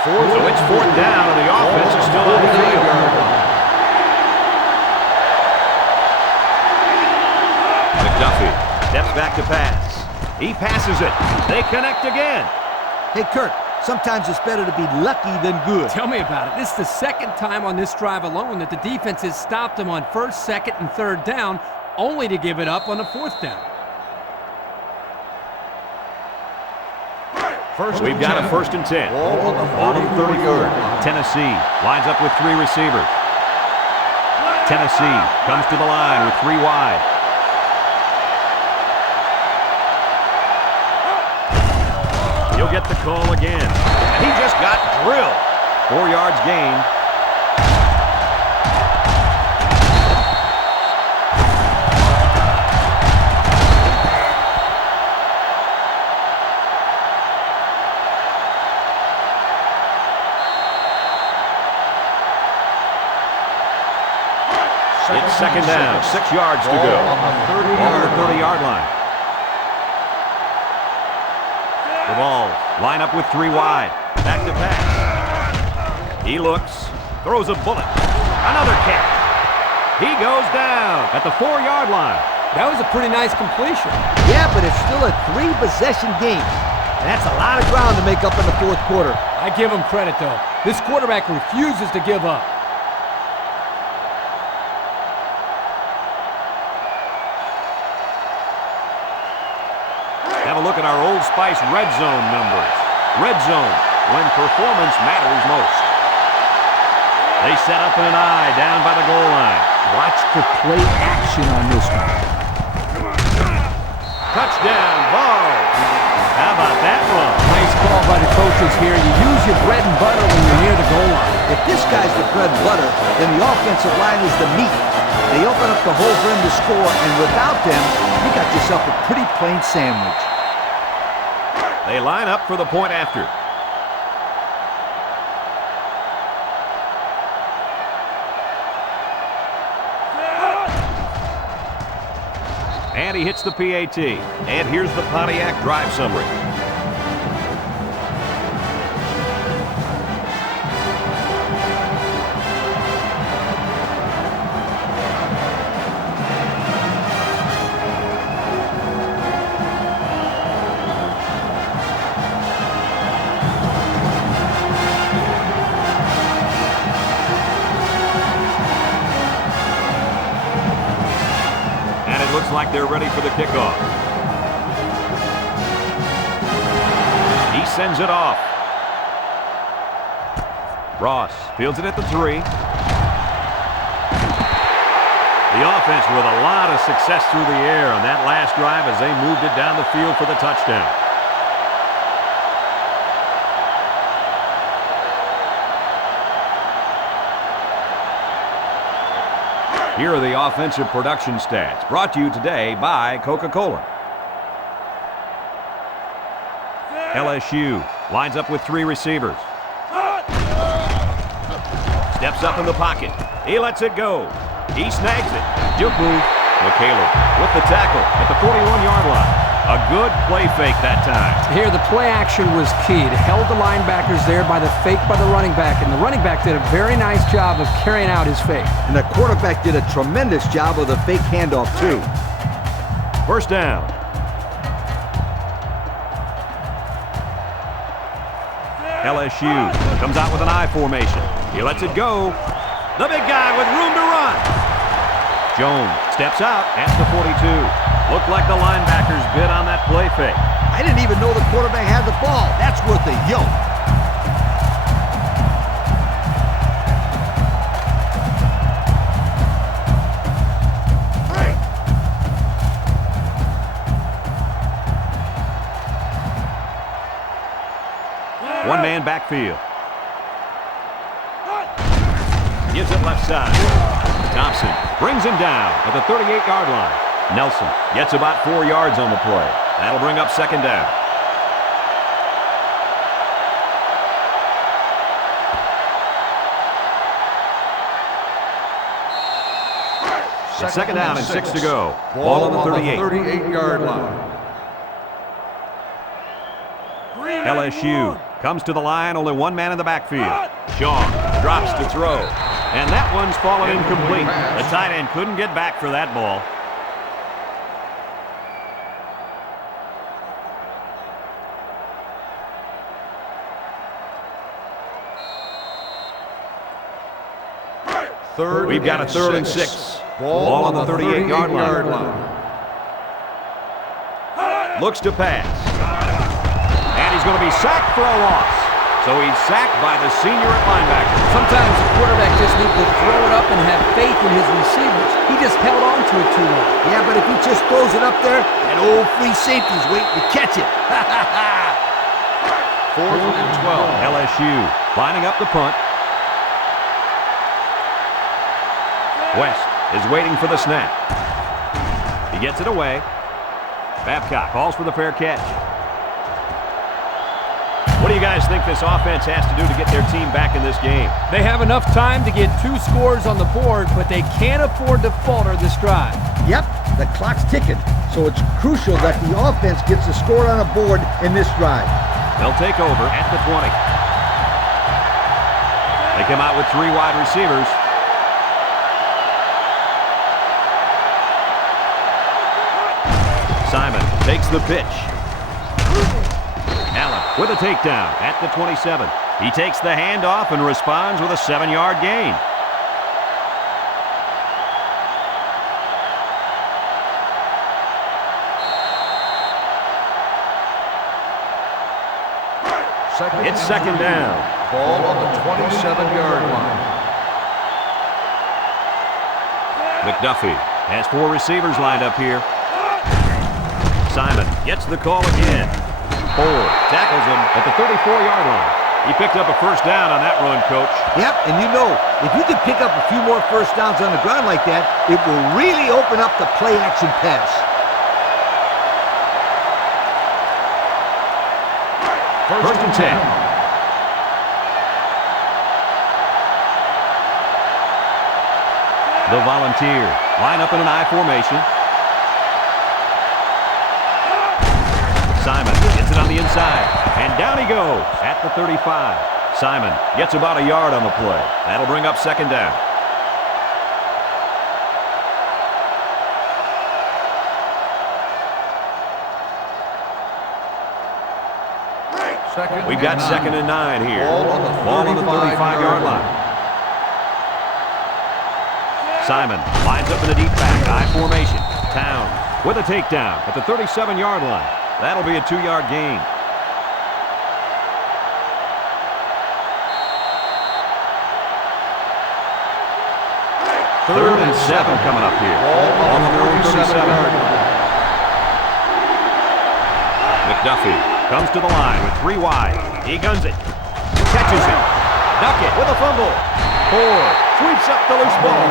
So it's fourth down, and the offense is still on the field. McDuffie steps back to pass. He passes it. They connect again. Hey, Kirk, sometimes it's better to be lucky than good. Tell me about it. This is the second time on this drive alone that the defense has stopped them on first, second, and third down, only to give it up on the fourth down. We've got a 1st and 10. Ball on the 34. Tennessee lines up with 3 receivers. Tennessee comes to the line with 3 wide. He'll get the call again. And he just got drilled. 4 yards gained. It's 2nd down, 6 yards to go. On the 30-yard line. The ball, line up with 3 wide. Back to pass. He looks, throws a bullet. Another catch. He goes down at the 4-yard line. That was a pretty nice completion. Yeah, but it's still a 3-possession game. That's a lot of ground to make up in the fourth quarter. I give him credit, though. This quarterback refuses to give up. Have a look at our Old Spice red zone numbers. Red zone, when performance matters most. They set up in an eye down by the goal line. Watch the play action on this one. Touchdown, ball. How about that one? Nice call by the coaches here. You use your bread and butter when you're near the goal line. If this guy's the bread and butter, then the offensive line is the meat. They open up the hole for him to score, and without them, you got yourself a pretty plain sandwich. They line up for the point after. And he hits the PAT. And here's the Pontiac drive summary. Looks like they're ready for the kickoff. He sends it off. Ross fields it at the 3. The offense with a lot of success through the air on that last drive as they moved it down the field for the touchdown. Here are the offensive production stats, brought to you today by Coca-Cola. LSU lines up with 3 receivers. Steps up in the pocket. He lets it go. He snags it. Juke move. McCaleb with the tackle at the 41-yard line. A good play fake that time. Here, the play action was key. It held the linebackers there by the fake by the running back, and the running back did a very nice job of carrying out his fake. And the quarterback did a tremendous job of the fake handoff, too. 1st down. LSU comes out with an I formation. He lets it go. The big guy with room to run. Jones steps out at the 42. Looked like the linebackers bid on that play fake. I didn't even know the quarterback had the ball. That's worth a yoke. One-man backfield. Gives it left side. Thompson brings him down at the 38-yard line. Nelson gets about 4 yards on the play. That'll bring up 2nd down. It's 2nd down and 6 to go. Ball on the 38. 38-yard line. LSU comes to the line, only 1 man in the backfield. Shaw drops to throw. And that one's fallen incomplete. The tight end couldn't get back for that ball. We've got a 3rd and 6. Ball on the 38-yard line. Looks to pass. And he's going to be sacked for a loss. So he's sacked by the senior at linebacker. Sometimes the quarterback just needs to throw it up and have faith in his receivers. He just held on to it too long. Yeah, but if he just throws it up there, that old free safety's waiting to catch it. 4th and 12. LSU lining up the punt. West is waiting for the snap. He gets it away. Babcock calls for the fair catch. What do you guys think this offense has to do to get their team back in this game? They have enough time to get 2 scores on the board, but they can't afford to falter this drive. Yep, the clock's ticking, so it's crucial that the offense gets a score on a board in this drive. They'll take over at the 20. They come out with 3 wide receivers. Simon takes the pitch. Allen with a takedown at the 27. He takes the handoff and responds with a 7-yard gain. It's 2nd down. Ball on the 27-yard line. McDuffie has 4 receivers lined up here. Simon gets the call again. Ford tackles him at the 34-yard line. He picked up a 1st down on that run, Coach. Yep, and you know, if you can pick up a few more 1st downs on the ground like that, it will really open up the play-action pass. 1st and 10. The Volunteers line up in an I formation. Simon gets it on the inside, and down he goes at the 35. Simon gets about a yard on the play. That'll bring up 2nd down. We've got 2nd and 9 here. Ball on the 35-yard line. Simon lines up in the deep back, I formation. Towns with a takedown at the 37-yard line. That'll be a 2-yard gain. Third and 7 coming up here. On the 37-yard line. McDuffie comes to the line with 3 wide. He guns it. Catches it. Duckett with a fumble. Ford sweeps up the loose ball.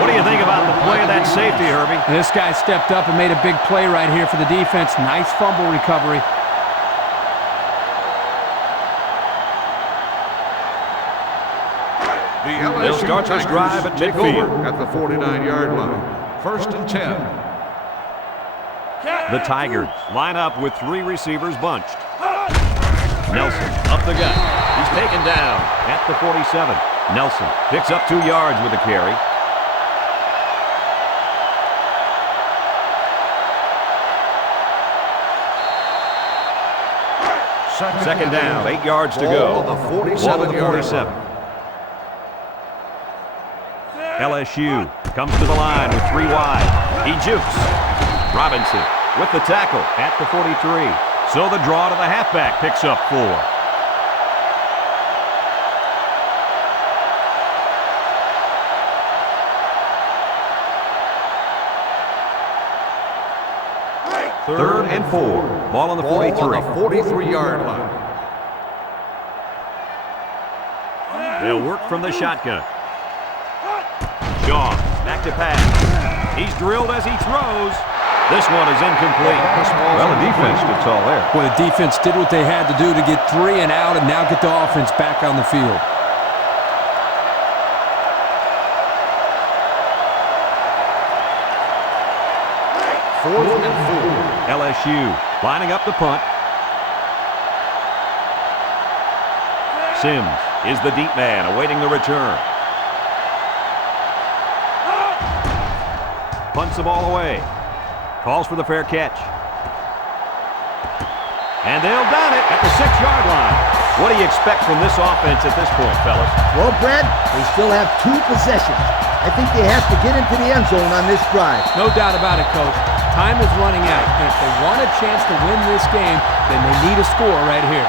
What do you think about the play of that safety, Herbie? This guy stepped up and made a big play right here for the defense. Nice fumble recovery. They'll start this drive at midfield. At the 49-yard line. 1st and 10. The Tigers line up with 3 receivers bunched. Nelson up the gut. He's taken down at the 47. Nelson picks up 2 yards with a carry. Second down, 8 yards to go. Ball on the 47-yard line. LSU comes to the line with 3 wide. He jukes. Robinson with the tackle at the 43. So the draw to the halfback picks up 4. Third and 4. Ball on the 43. Ball on the 43-yard line. They'll work from the shotgun. Shaw back to pass. He's drilled as he throws. This one is incomplete. Well, the defense gets all there. Well, the defense did what they had to do to get 3 and out and now get the offense back on the field. Fourth and 4. LSU lining up the punt. Sims is the deep man awaiting the return. Punts the ball away. Calls for the fair catch. And they'll down it at the 6-yard line. What do you expect from this offense at this point, fellas? Well, Brad, they still have 2 possessions. I think they have to get into the end zone on this drive. No doubt about it, Coach. Time is running out, and if they want a chance to win this game, then they need a score right here.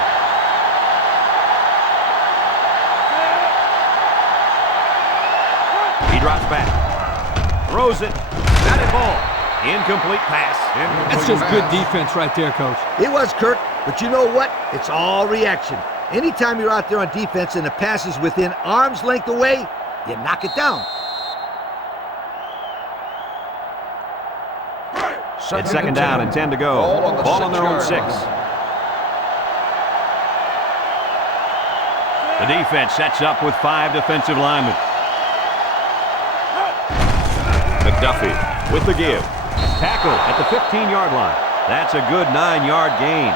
He drops back. Throws it. Batted ball. Incomplete pass. That's just good defense right there, Coach. It was, Kirk, but you know what? It's all reaction. Anytime you're out there on defense and the pass is within arm's length away, you knock it down. It's second down and 10 to go. Ball on their own 6. The defense sets up with 5 defensive linemen. McDuffie with the give. Tackle at the 15-yard line. That's a good 9-yard gain.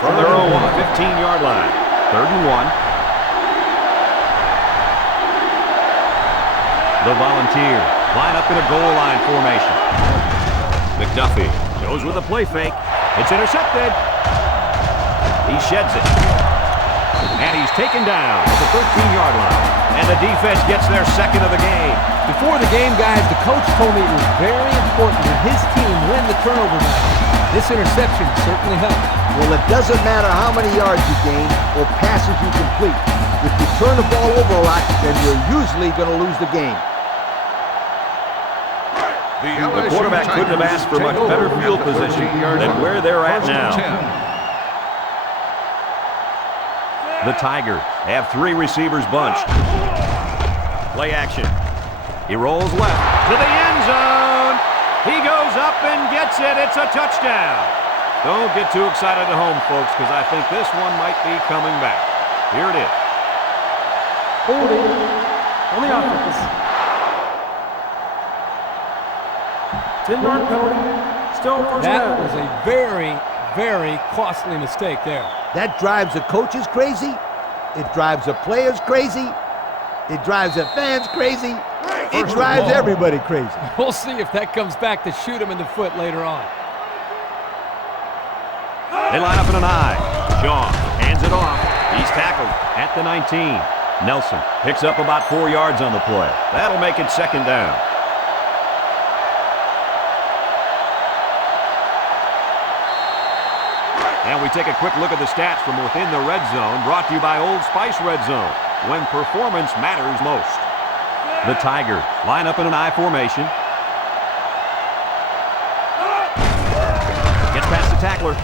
From their own 15-yard line. 3rd and 1. The Volunteers line up in a goal line formation. McDuffie goes with a play fake. It's intercepted. He sheds it. And he's taken down at the 13-yard line. And the defense gets their 2nd of the game. Before the game, guys, the coach told me it was very important that his team win the turnover battle. This interception certainly helped. Well, it doesn't matter how many yards you gain or passes you complete. If you turn the ball over a lot, then you're usually going to lose the game. The quarterback couldn't have asked for much better field position than where they're at now. The Tigers have 3 receivers bunched. Play action. He rolls left to the end zone. He goes up and gets it. It's a touchdown. Don't get too excited at home, folks, because I think this one might be coming back. Here it is. Holding on the offense. 10-yard penalty. Still first down. That was a very, very costly mistake there. That drives the coaches crazy. It drives the players crazy. It drives the fans crazy. It drives everybody crazy. We'll see if that comes back to shoot him in the foot later on. They line up in an I. Shaw hands it off. He's tackled at the 19. Nelson picks up about 4 yards on the play. That'll make it 2nd down. And we take a quick look at the stats from within the red zone, brought to you by Old Spice Red Zone, when performance matters most. The Tigers line up in an I formation. Gets past the tackler.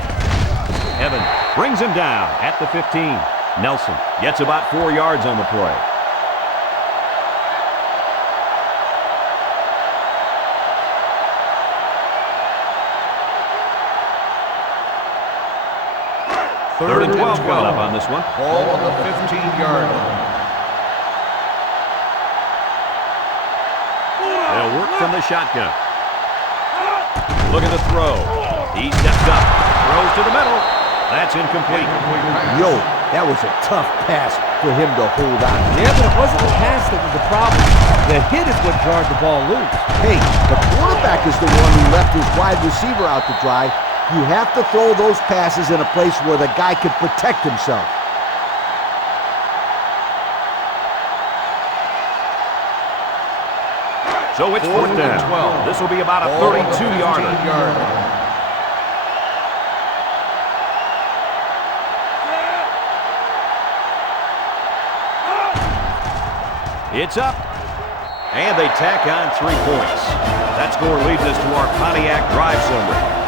Evans brings him down at the 15. Nelson gets about 4 yards on the play. Third and 12 coming up on this one. Ball on the 15-yard line. They'll work from the shotgun. Look at the throw. He steps up, throws to the middle. That's incomplete. Yo, that was a tough pass for him to hold on. Yeah, but it wasn't the pass that was the problem. The hit is what jarred the ball loose. Hey, the quarterback is the one who left his wide receiver out to dry. You have to throw those passes in a place where the guy can protect himself. So it's 4th down. 12. This will be about a 32-yarder. It's up, and they tack on 3 points. That score leads us to our Pontiac drive summary.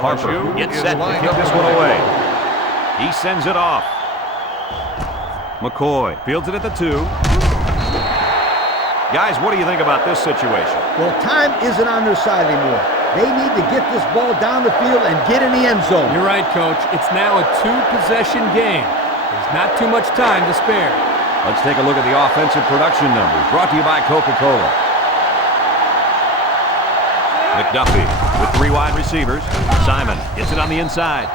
Harper gets set to kick this one away. He sends it off. McCoy fields it at the 2. Guys, what do you think about this situation? Well, time isn't on their side anymore. They need to get this ball down the field and get in the end zone. You're right, Coach. It's now a 2-possession game. There's not too much time to spare. Let's take a look at the offensive production numbers, brought to you by Coca-Cola. McDuffie with 3 wide receivers. Simon gets it on the inside.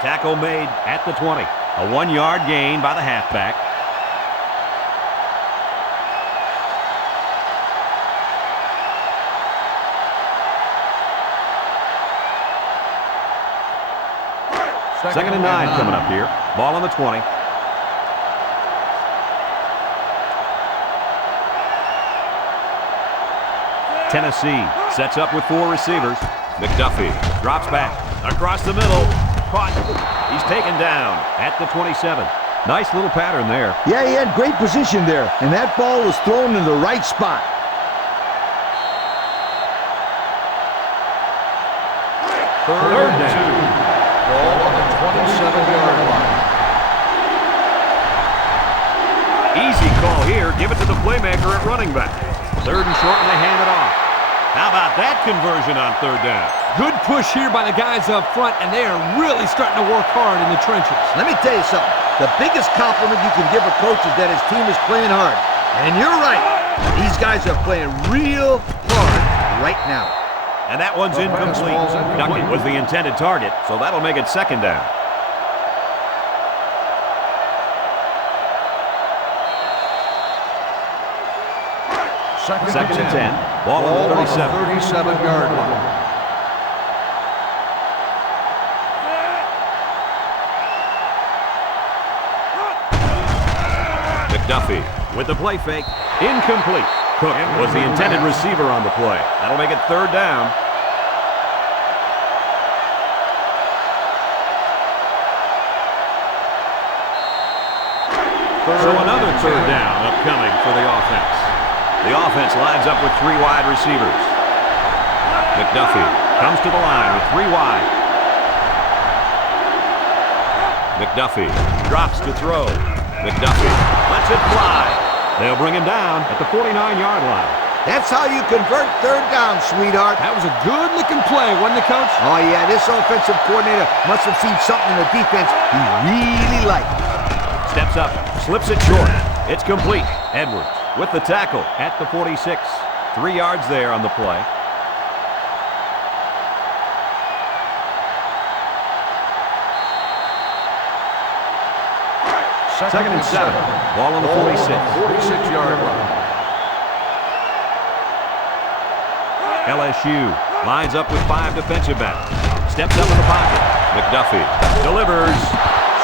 Tackle made at the 20. A 1-yard gain by the halfback. Second and 9 coming up here. Ball on the 20. Tennessee sets up with 4 receivers. McDuffie drops back across the middle. Caught. He's taken down at the 27. Nice little pattern there. Yeah, he had great position there, and that ball was thrown in the right spot. Third down. Ball on the 27-yard line. Easy call here. Give it to the playmaker at running back. Third and short, and they hand it off. How about that conversion on third down? Good push here by the guys up front, and they are really starting to work hard in the trenches. Let me tell you something. The biggest compliment you can give a coach is that his team is playing hard. And you're right. These guys are playing real hard right now. And that one's incomplete. Duckett was the intended target, so that'll make it second down. Second and 10. Ball on the 37-yard line. McDuffie with the play fake. Incomplete. Cook was the intended receiver on the play. That'll make it third down. So another third down upcoming for the offense. The offense lines up with 3 wide receivers. McDuffie comes to the line with 3 wide. McDuffie drops to throw. McDuffie lets it fly. They'll bring him down at the 49-yard line. That's how you convert third down, sweetheart. That was a good-looking play, wasn't it, Coach? Oh, yeah, this offensive coordinator must have seen something in the defense he really liked. Steps up, slips it short. It's complete. Edwards with the tackle at the 46. 3 yards there on the play. Second and 7. Ball on the 46. 46-yard line. LSU lines up with 5 defensive backs. Steps up in the pocket. McDuffie delivers.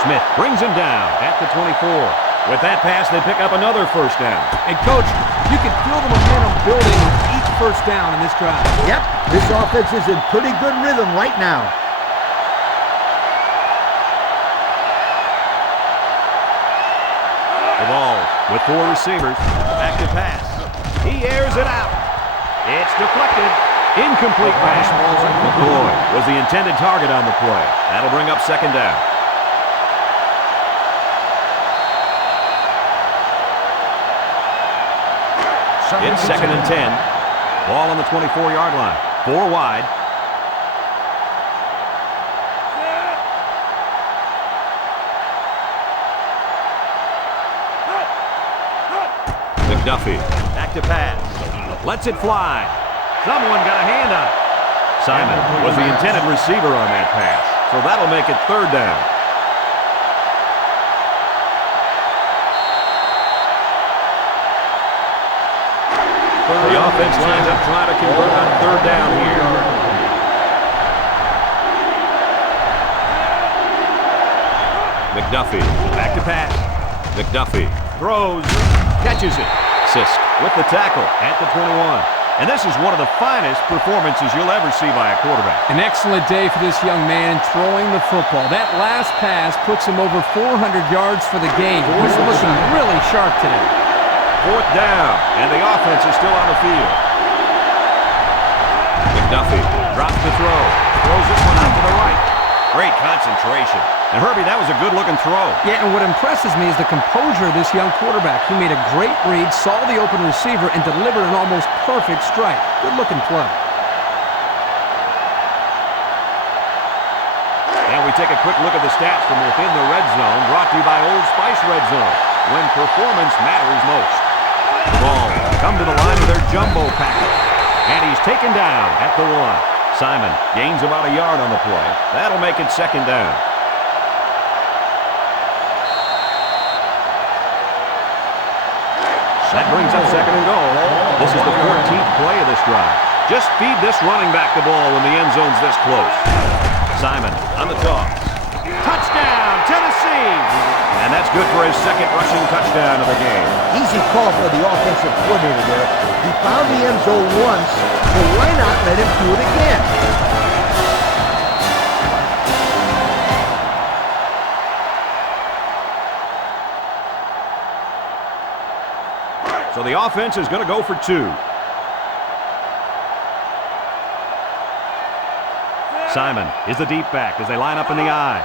Smith brings him down at the 24. With that pass, they pick up another first down. And, Coach, you can feel the momentum building with each first down in this drive. Yep, this offense is in pretty good rhythm right now. The ball with 4 receivers. Back to pass. He airs it out. It's deflected. Incomplete pass. McCoy was the intended target on the play. That'll bring up second down. It's second and 10. Ball on the 24-yard line. 4 wide. McDuffie back to pass. Lets it fly. Someone got a hand on it. Simon was the intended receiver on that pass, so that'll make it third down. The offense lines up trying to convert on third down here. McDuffie back to pass. McDuffie throws, catches it. Sisk with the tackle at the 21. And this is one of the finest performances you'll ever see by a quarterback. An excellent day for this young man throwing the football. That last pass puts him over 400 yards for the game. He's looking really sharp today. Fourth down, and the offense is still on the field. McDuffie drops the throw. Throws this one out to the right. Great concentration. And Herbie, that was a good-looking throw. Yeah, and what impresses me is the composure of this young quarterback. He made a great read, saw the open receiver, and delivered an almost perfect strike. Good-looking play. And we take a quick look at the stats from within the red zone, brought to you by Old Spice Red Zone, when performance matters most. The ball come to the line with their jumbo package. And he's taken down at the 1. Simon gains about a yard on the play. That'll make it second down. That brings up second and goal. This is the 14th play of this drive. Just feed this running back the ball when the end zone's this close. Simon on the toss. Touchdown, Tennessee! And that's good for his second rushing touchdown of the game. Easy call for the offensive coordinator there. He found the end zone once, so why not let him do it again? So the offense is going to go for 2. Simon is the deep back as they line up in the I.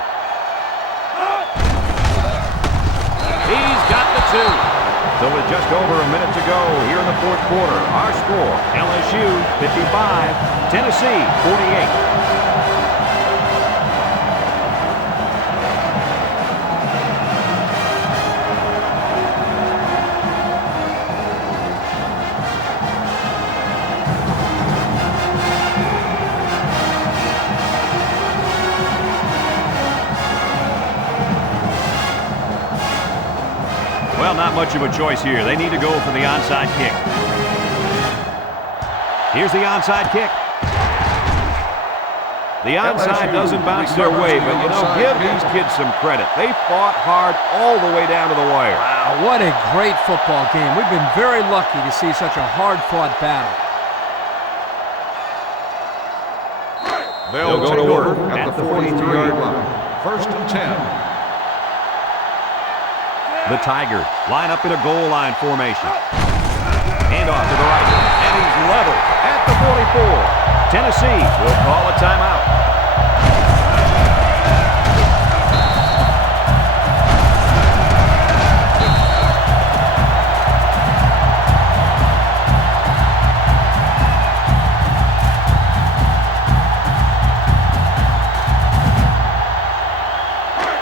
He's got the 2. So with just over a minute to go here in the fourth quarter, our score, LSU 55, Tennessee 48. Well, not much of a choice here. They need to go for the onside kick. Here's the onside kick. The onside doesn't bounce their way, but, you know, give these kids some credit. They fought hard all the way down to the wire. Wow, what a great football game. We've been very lucky to see such a hard-fought battle. They'll go to work at the 43-yard line. First and 10. The Tigers line up in a goal line formation. Hand off to the right, and he's level at the 44. Tennessee will call a timeout.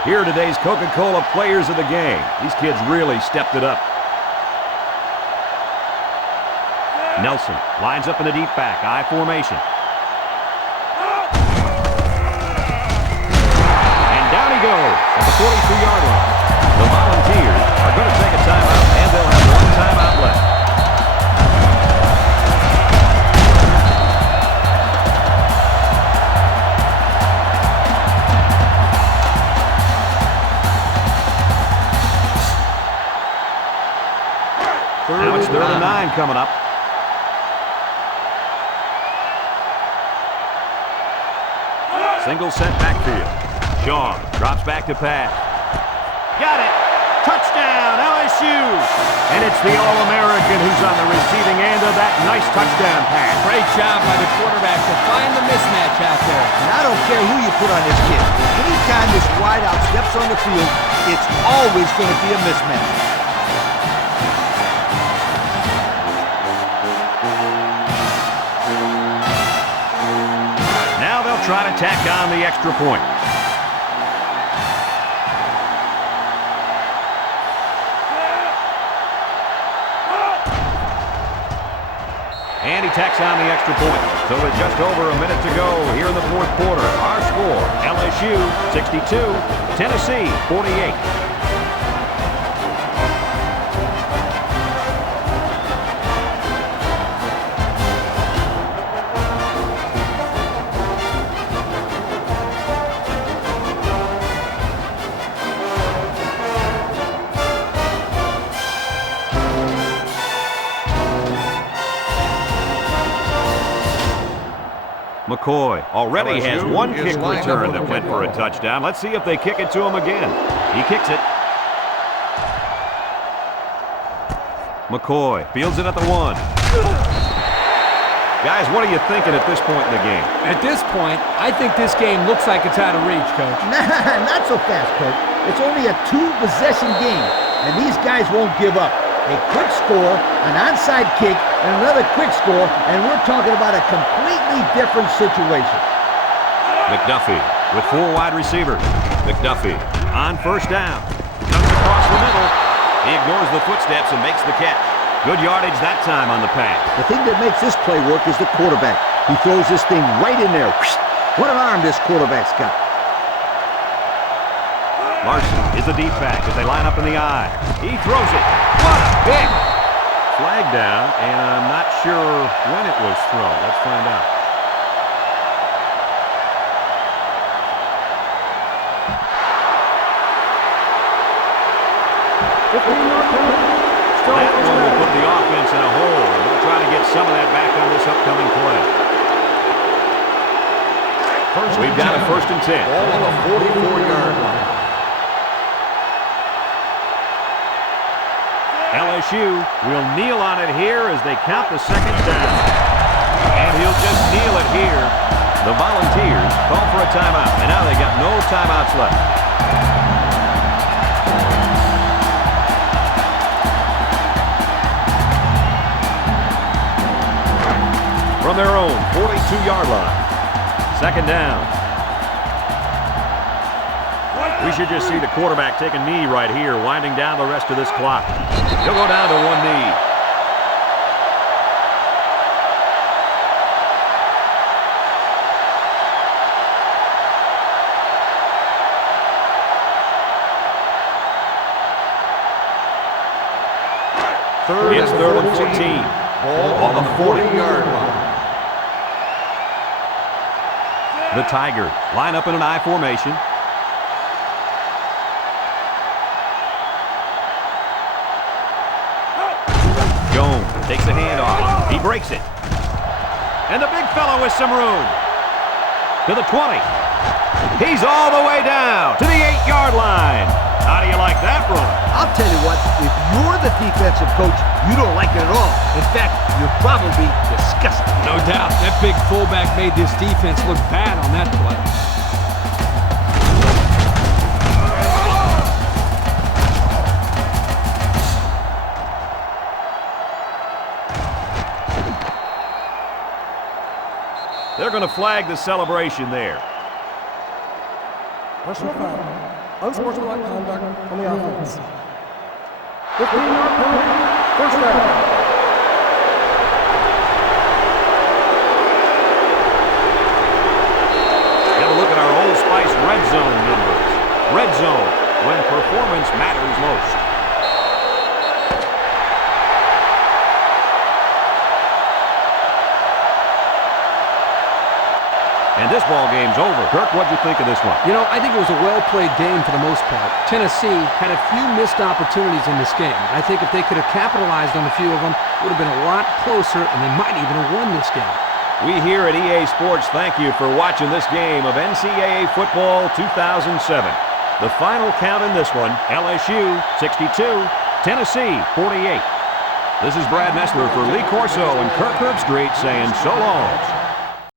Here are today's Coca-Cola players of the game. These kids really stepped it up. Nelson lines up in the deep back, I formation. And down he goes at the 43-yard line. The Volunteers are going to take a timeout, and they'll have one timeout left. Now it's 3rd and 9 coming up. Single set backfield. Shaw drops back to pass. Got it. Touchdown, LSU. And it's the All-American who's on the receiving end of that nice touchdown pass. Great job by the quarterback to find the mismatch out there. And I don't care who you put on this kid. Anytime this wideout steps on the field, it's always going to be a mismatch. Try to tack on the extra point. And he tacks on the extra point. So with just over a minute to go here in the fourth quarter, our score, LSU 62, Tennessee 48. McCoy already has one kick return that went for a touchdown. Let's see if they kick it to him again. He kicks it. McCoy fields it at the 1. Guys, what are you thinking at this point in the game? At this point, I think this game looks like it's out of reach, Coach. Nah, not so fast, Coach. It's only a two-possession game, and these guys won't give up. A quick score, an onside kick, and another quick score, and we're talking about a completely different situation. McDuffie with 4 wide receivers. McDuffie on first down. Comes across the middle. He ignores the footsteps and makes the catch. Good yardage that time on the pass. The thing that makes this play work is the quarterback. He throws this thing right in there. What an arm this quarterback's got. Larson is the deep back as they line up in the I. He throws it. What a pick! Flag down, and I'm not sure when it was thrown. Let's find out. That one will put the offense in a hole, and they'll try to get some of that back on this upcoming play. We've got a 1st and 10. Ball on the 44-yard line. LSU will kneel on it here as they count the 2nd down. And he'll just kneel it here. The Volunteers call for a timeout, and now they got no timeouts left. From their own 42-yard line. 2nd down. We should just see the quarterback take a knee right here, winding down the rest of this clock. He'll go down to 1 knee. It's 3rd and 14. Ball on the 40-yard line. The Tigers line up in an I formation. Jones takes a handoff. He breaks it. And the big fellow with some room. To the 20. He's all the way down to the 8-yard line. How do you like that run? I'll tell you what, if you're the defensive coach, you don't like it at all. In fact, you're probably disgusted. No doubt. That big fullback made this defense look bad on that play. They're going to flag the celebration there. Personal foul. Unsportsmanlike conduct on the offense. 15-yard penalty. 1st down. Got a look at our Old Spice Red Zone numbers. Red Zone, when performance matters most. And this ball game's over. Kirk, what'd you think of this one? You know, I think it was a well-played game for the most part. Tennessee had a few missed opportunities in this game. I think if they could have capitalized on a few of them, it would have been a lot closer, and they might even have won this game. We here at EA Sports thank you for watching this game of NCAA Football 2007. The final count in this one, LSU 62, Tennessee 48. This is Brad Nessler for Lee Corso and Kirk Herbstreit saying so long.